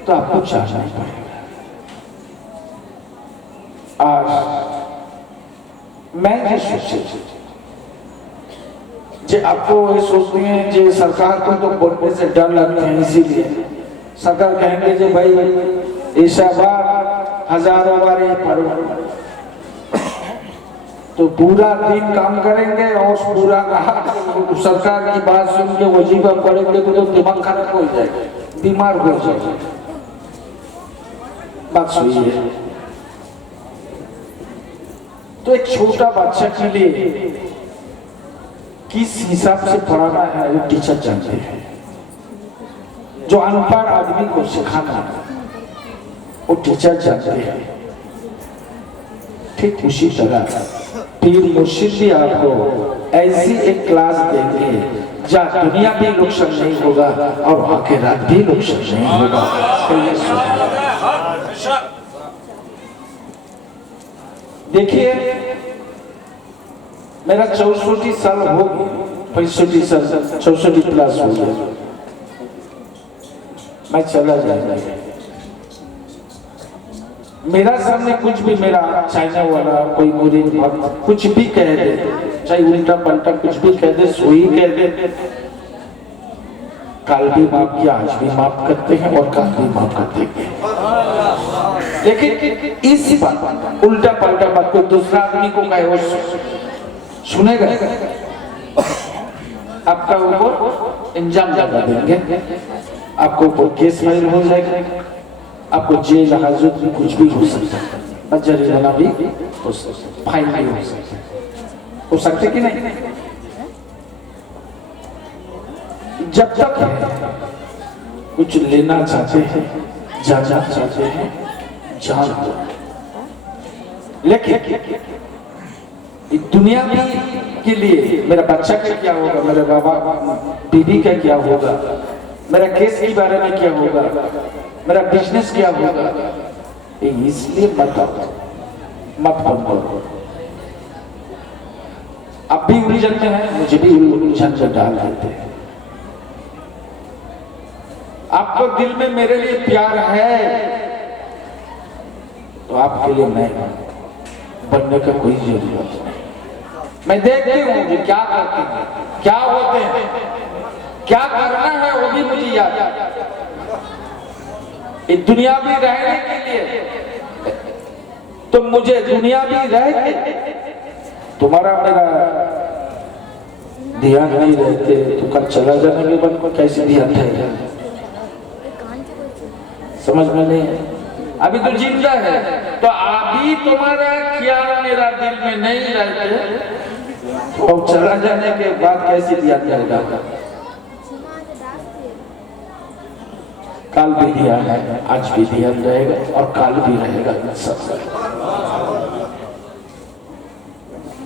तो आपको जानना पड़ेगा। आज मैं ये सोचे जे आपको ये सोचते हैं जे सरकार को तो बोलने से डर लगता है, इसीलिए सरकार कहेंगे जे भाई ऐसा बार हजारों बार ये पढ़ो, तो पूरा दिन काम करेंगे और पूरा सरकार की बात सुन के वजीफा पढ़ेंगे तो दिमाग खराब हो जाएगा, बीमार हो जाएगा। बात सही है। तो एक छोटा बच्चा के लिए किस हिसाब से पढ़ाना है वो टीचर जानते हैं। जो अनपढ़ आदमी को सिखाना वो टीचर जानते हैं। ठीक उसी तरह पीर मुर्शिद भी आपको ऐसी एक क्लास देंगे जहाँ दुनिया भी नुकसान नहीं होगा और आखिरत भी नुकसान नहीं होगा। देखिए मेरा 64 साल हो गया, 65 साल 64 प्लस हो गया, मैं चला जाऊंगा। मेरा सामने कुछ भी मेरा चाइना वाला कोई मुरीद भक्त कुछ भी कह दे, चाहे उल्टा पलटा कुछ भी कह दे, सोई कह दे, कल भी माफ किया, आज भी माफ करते हैं और कल भी माफ करते हैं। लेकिन इस बात उल्टा पलटा बात को दूसरा आदमी को कहे वो सुनेगा, आपका ऊपर इंजाम लगा देंगे, आपको ऊपर केस फाइल हो जाएगा, आपको जेल हाजत भी कुछ भी हो सकता है, जरिमाना भी हो सकता है, फाइन भी हो सकते कि नहीं। जब तक कुछ लेना चाहते हैं, जाना चाहते हैं, जान दो। लेकिन दुनिया के लिए मेरा बच्चा का क्या होगा, मेरे बाबा बीबी का क्या होगा, मेरा केस के बारे में क्या होगा, मेरा बिजनेस क्या होगा, इसलिए मत करो। आप भी उलझन में हैं, मुझे भी उलझन से डाल देते हैं। आपको दिल में मेरे लिए प्यार है तो आपके लिए मैं बनने का कोई जरूरत नहीं। मैं देखती हूँ कि क्या करते हैं, क्या होते हैं, क्या करना है वो भी मुझे याद है। इस दुनिया भी रहने के लिए तो मुझे दुनिया भी रह के तुम्हारा मेरा ध्यान नहीं रहते तो कल चला जाने के बाद में कैसे ध्यान रहेगा? समझ में नहीं है। अभी तो जिंदा है तो अभी तुम्हारा ख्याल मेरा दिल में नहीं रहते तो चला जाने के बाद कैसे ध्यान रहेगा? कल भी ध्यान है, आज भी ध्यान रहेगा और कल भी रहेगा। सब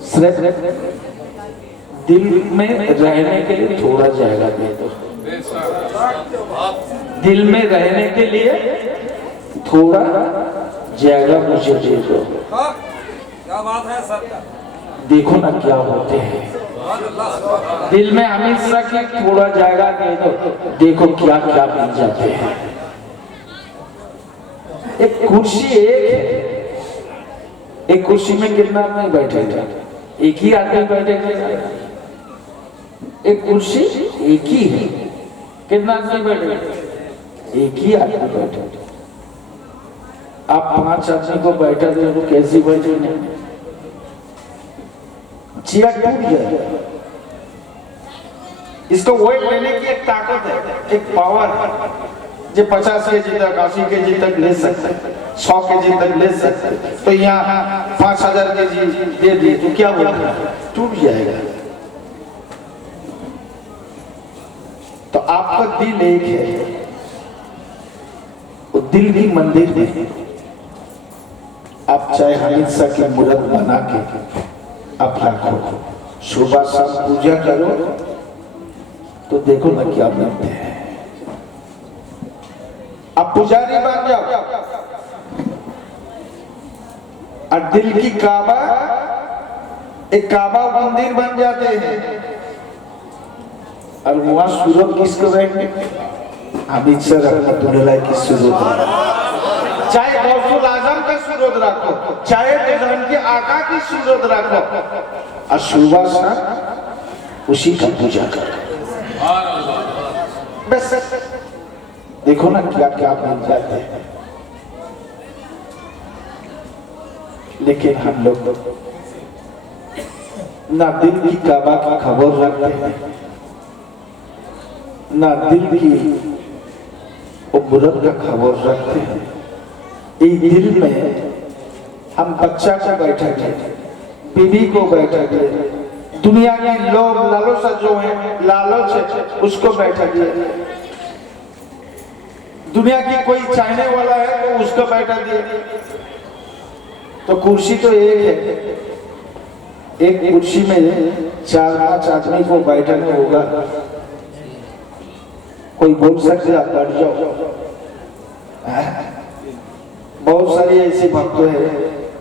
सिर्फ दिल में रहने के लिए थोड़ा जाएगा दे दो। दिल में रहने के लिए थोड़ा जगह मुझे दे दो। क्या बात है सबका? देखो ना क्या होते हैं दिल में हमेशा की थोड़ा जगह दे दो, देखो क्या क्या बन जाते हैं। एक कुर्सी एक है, एक कुर्सी में कितना आदमी बैठेगा? एक ही आदमी बैठेगा। एक कुर्सी एक ही है, कितना आदमी बैठेगा? एक ही आदमी बैठेगा। आप 5 आदमी को बैठा दे तो कैसी बैठे? चेयर टूट जाएगा। इसको वेट लेने की एक ताकत है, एक पावर है जो 50 केजी तक 80 केजी तक ले सकते, 100 केजी तक ले सकते। तो यहाँ 5000 केजी दे दिए तो क्या होगा? टूट जाएगा। तो आपका दिल एक है, वो दिल की मंदिर में आप चाहे हमेशा की मूर्त बना के आप रखो, सुबह शाम पूजा करो तो देखो ना क्या मिलते हैं। आप पुजारी बन जाओ और दिल की काबा एक काबा मंदिर बन जाते हैं और वहां सूरत किसको बैठे? अमित सर रहमतुल्लाह की सूरत, चाहे गौसुल आजम का सूरत रखो, चाहे निजाम के आका की सूरत रखो और सुबह शाम उसी का पूजा करो। बस देखो ना क्या क्या बन जाते हैं। लेकिन हम लोग ना दिल की काबा की खबर रखते हैं, ना दिल की उबरत का खबर रखते हैं। एक दिल में हम बच्चा को बैठा के, बीवी को बैठा के, दुनिया की लोभ लालसा जो है लालच है उसको बैठा दिया, दुनिया की कोई चाहने वाला है तो उसको बैठा दिया। तो कुर्सी तो एक है, एक कुर्सी में 4-5 आदमी को बैठना होगा। कोई बोल सकते आप बैठ जाओ? बहुत सारी ऐसी भक्त है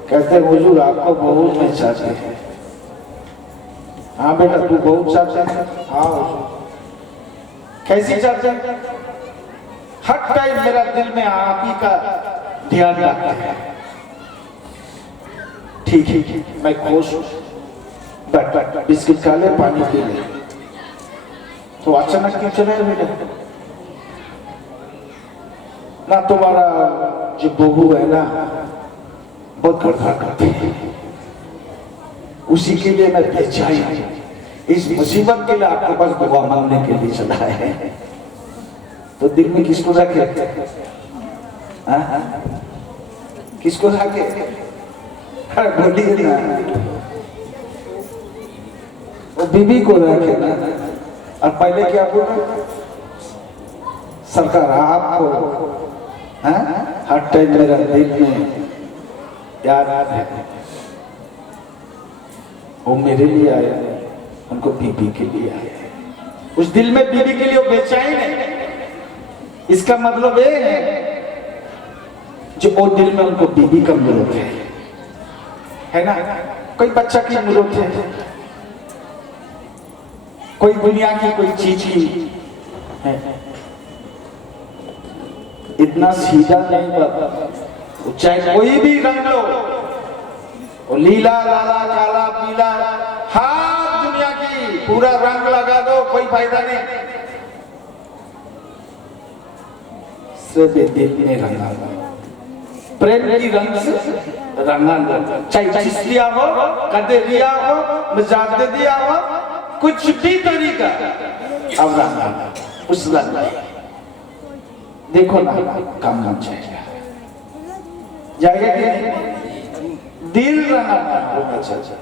कहते हैं हुजूर आपको बहुत में चाहते हैं। हाँ बेटा तू बहुत चाहते हैं? हाँ कैसी चाहते हैं? हर टाइम मेरा दिल में आप ही का ध्यान रखते हैं। ठीक है मैं खुश हूँ, बट बिस्किट खा ले, पानी पी ले। तो अचानक क्यों चले बेटा? ना तुम्हारा जो बहू है ना बहुत गड़बड़ करती है, उसी के लिए मैं बेचैन हूं। इस मुसीबत के लिए आपके पास दुआ मांगने के लिए चला है। तो दिल में किसको रखे? किसको रखे? अरे बोलिए ना, वो बीवी को रखे ना। और पहले क्या बोला? सरकार आपको हर टाइम मेरा दिल में याद है, वो मेरे लिए आया, उनको बीबी के लिए आया। उस दिल में बीबी के लिए वो बेचैन है। इसका मतलब ये है जो वो दिल में उनको बीबी का जरूरत है ना? कोई बच्चा की जरूरत है, कोई दुनिया की कोई चीज की है। इतना सीधा नहीं बात, चाहे कोई भी रंग लो, वो लीला लाला काला पीला हर दुनिया की पूरा रंग लगा दो, कोई फायदा नहीं। सिर्फ दिल में रंगा प्रेम की रंग से रंगाना, चाहे चिस्तिया हो, कदरिया हो, मुजाद्दिदिया हो, कुछ भी तरीका अब रंगाना, उस रंग देखो ना काम ना जाएगा कि नहीं? दिल रंगाना होना चाहिए।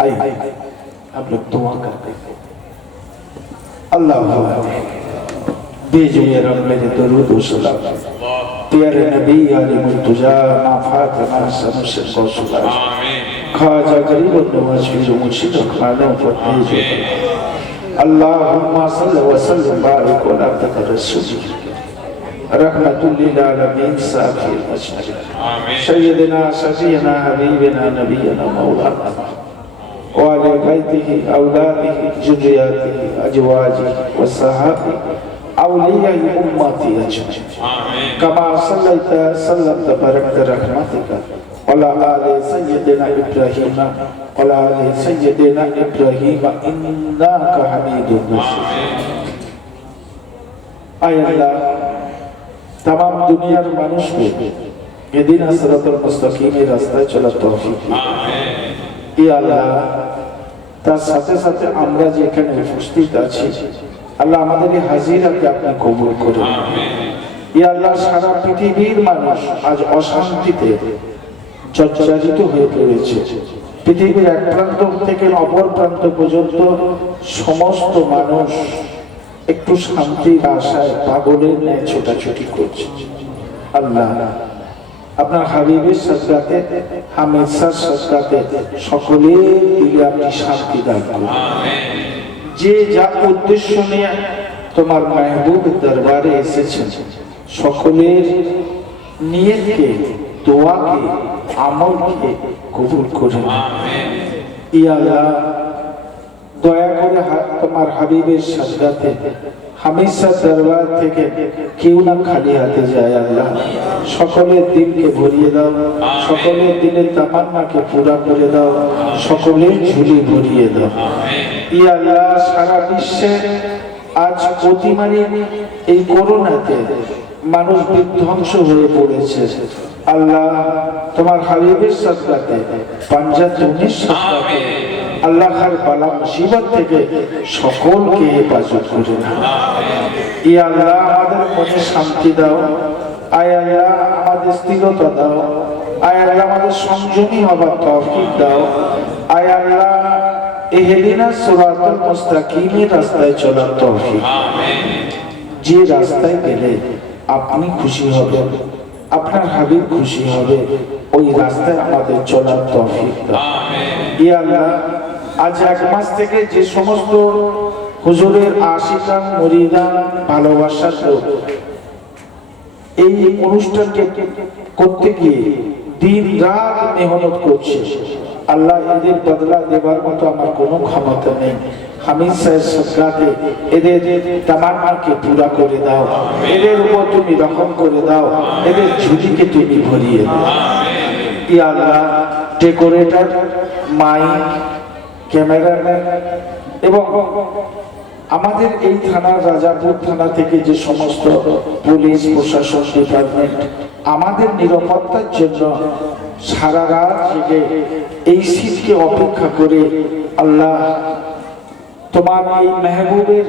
आइए आप लोग दुआ करते हैं। अल्लाह भेजिए रब मेरे दरूद व सलाम प्यारे नबी आले मुर्तजा ना फातिमा समुसे कौसुला खाजा गरीब नवाज फिर मुर्शिद खानों पर भेजिए। अल्लाहुम्मा सल्लि व सल्लिम बारिक अला अब्दिक रसूल रहमतुल लिल आलमीन साफी मशरक सय्यदना सफीना हबीबना नबीना मौलाना वाले बैतिही औलादिही जुर्रियातिही अजवाजिही व सहाबी औलिया उम्मती अजमईन कमा सल्लैता सल्लत बरकत रहमतिका अला आले सय्यदना इब्राहीम अला आले सय्यदना इब्राहीम इन्नका हमीदुम मजीद। आय अल्लाह तमाम दुनियार मानुष को इहदिना सिरातल मुस्तकीमेर रास्ताয় চলার তৌফিক দিন। ইয়া আল্লাহ তার সাথে সাথে আমরা যে এখানে উপস্থিত আছি আল্লাহ আমাদের এই হাজিরাকে আপনি কবুল করুন। ইয়া আল্লাহ সারা পৃথিবীর মানুষ আজ অশান্তিতে জর্জরিত হয়ে পড়েছে। পৃথিবীর এক প্রান্ত থেকে অপর প্রান্ত পর্যন্ত সমস্ত মানুষ একটু শান্তির আশায় পাগলের ন্যায় ছোটাছুটি করছে। আল্লাহ আপনার হাবিবের সাদকাতে হামেশার সাদকাতে সকলের দিলে আপনি শান্তি দান করুন। যে যা উদ্দেশ্য নিয়ে তোমার মাহবুবের দরবারে এসেছেন সকলের নিয়তকে দোয়াকে আমলকে কবুল করুন। ইয়া আল্লাহ দয়া করে তোমার হাবিবের সাদকাতে হামেশা দরবার থেকে কেউ না খালি হাতে যায়। আল্লাহ সকলের দিলকে ভরিয়ে দাও, সকলের দিলের তামান্নাকে পুরা করে দাও, সকলের ঝুলি ভরিয়ে দাও। ইয়া আল্লাহ সারা বিশ্বে আজ অতিমারী এই করোনাতে মানুষ বিধ্বংস হয়ে পড়েছে। আল্লাহ তোমার হাবিবের সাদকাতে পাঞ্জাব জমির সাদকাতে আল্লাহ হর বালা মুসিবত থেকে সকলকে হেফাজত করুন। ইয়া আল্লাহ আমাদের মনে শান্তি দাও, আয় আল্লাহ আমাদের স্থিরতা দাও, আয় আল্লাহ আমাদের সংযমী হবার তৌফিক দাও, আয় আল্লাহ ইহদিনা সিরাতাল মুস্তাকিমের রাস্তায় চলার তৌফিক। যে রাস্তায় গেলে আপনি খুশি হবেন, আপনার হাবিব খুশি হবে, ওই রাস্তায় আমাদের চলার তৌফিক দাও। ইয়া আল্লাহ আজ এক মাস থেকে যে সমস্ত হুজুরের আশিকান মুরিদান ভালোবাসার লোক এই অনুষ্ঠানকে করতে গিয়ে দিন রাত মেহনত করছে, আল্লাহ এদের বদলা দেবার মতো আমার কোনো ক্ষমতা নেই। হামিদ সাহেব সাদকাতে এদের তামান্নাকে পুরা করে দাও, এদের উপর তুমি রহম করে দাও, এদের ঝুলিকে তুমি ভরিয়ে দাও। ইয়া আল্লাহ ডেকোরেটর, মাইক, ক্যামেরাম্যান এবং আমাদের এই থানার রাজাপুর থানা থেকে যে সমস্ত পুলিশ প্রশাসন ডিপার্টমেন্ট আমাদের নিরাপত্তার জন্য সারা রাত জেগে এই শীতকে অপেক্ষা করে আল্লাহ তোমার এই মেহবুবের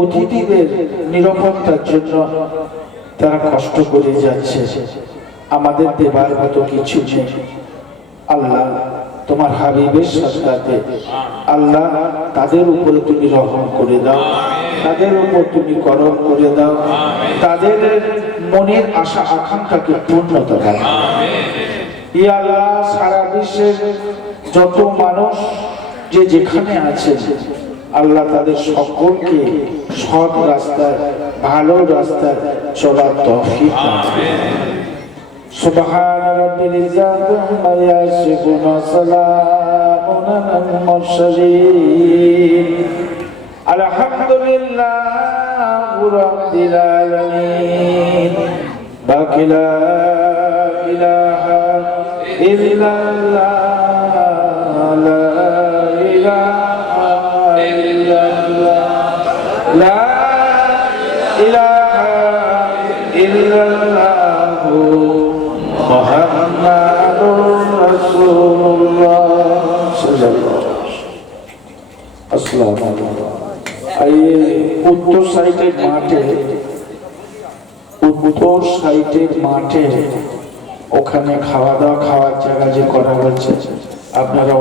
অতিথিদের নিরাপত্তার জন্য তারা কষ্ট করে যাচ্ছে। আমাদের দেবার মতো কিছু নেই। আল্লাহ তোমার হাবিবের সাদকাতে আল্লাহ তাদের উপরে তুমি রহম করে দাও, তাদের উপর তুমি করম করে দাও, তাদের মনের আশা আকাঙ্ক্ষাকে পূর্ণতা দাও। ইয়া আল্লাহ সারা বিশ্বের যত মানুষ যে যেখানে আছে আল্লাহ তাদের সকলকে সৎ রাস্তায় ভালো রাস্তায় চলার তৌফিক দাও। সুবহান রাব্বিল ইজ্জাতি আম্মা ইয়াসিফুন ওয়া সালামুন আলাল মুরসালিন আলহামদুলিল্লাহি রাব্বিল আলামিন। বাকি লা ইলাহা ইল্লাল্লাহ লা ইলাহা ইল্লাল্লাহ লা মুহাম্মাদুর রাসূলুল্লাহ সাল্লাল্লাহু अलैहि वसल्लम। अस्सलाम वालेकुम। आइए उत्तर साइडের মাঠে ওখানে খাওয়া দাওয়া খাওয়ার জায়গা যে করা হয়েছে আপনারা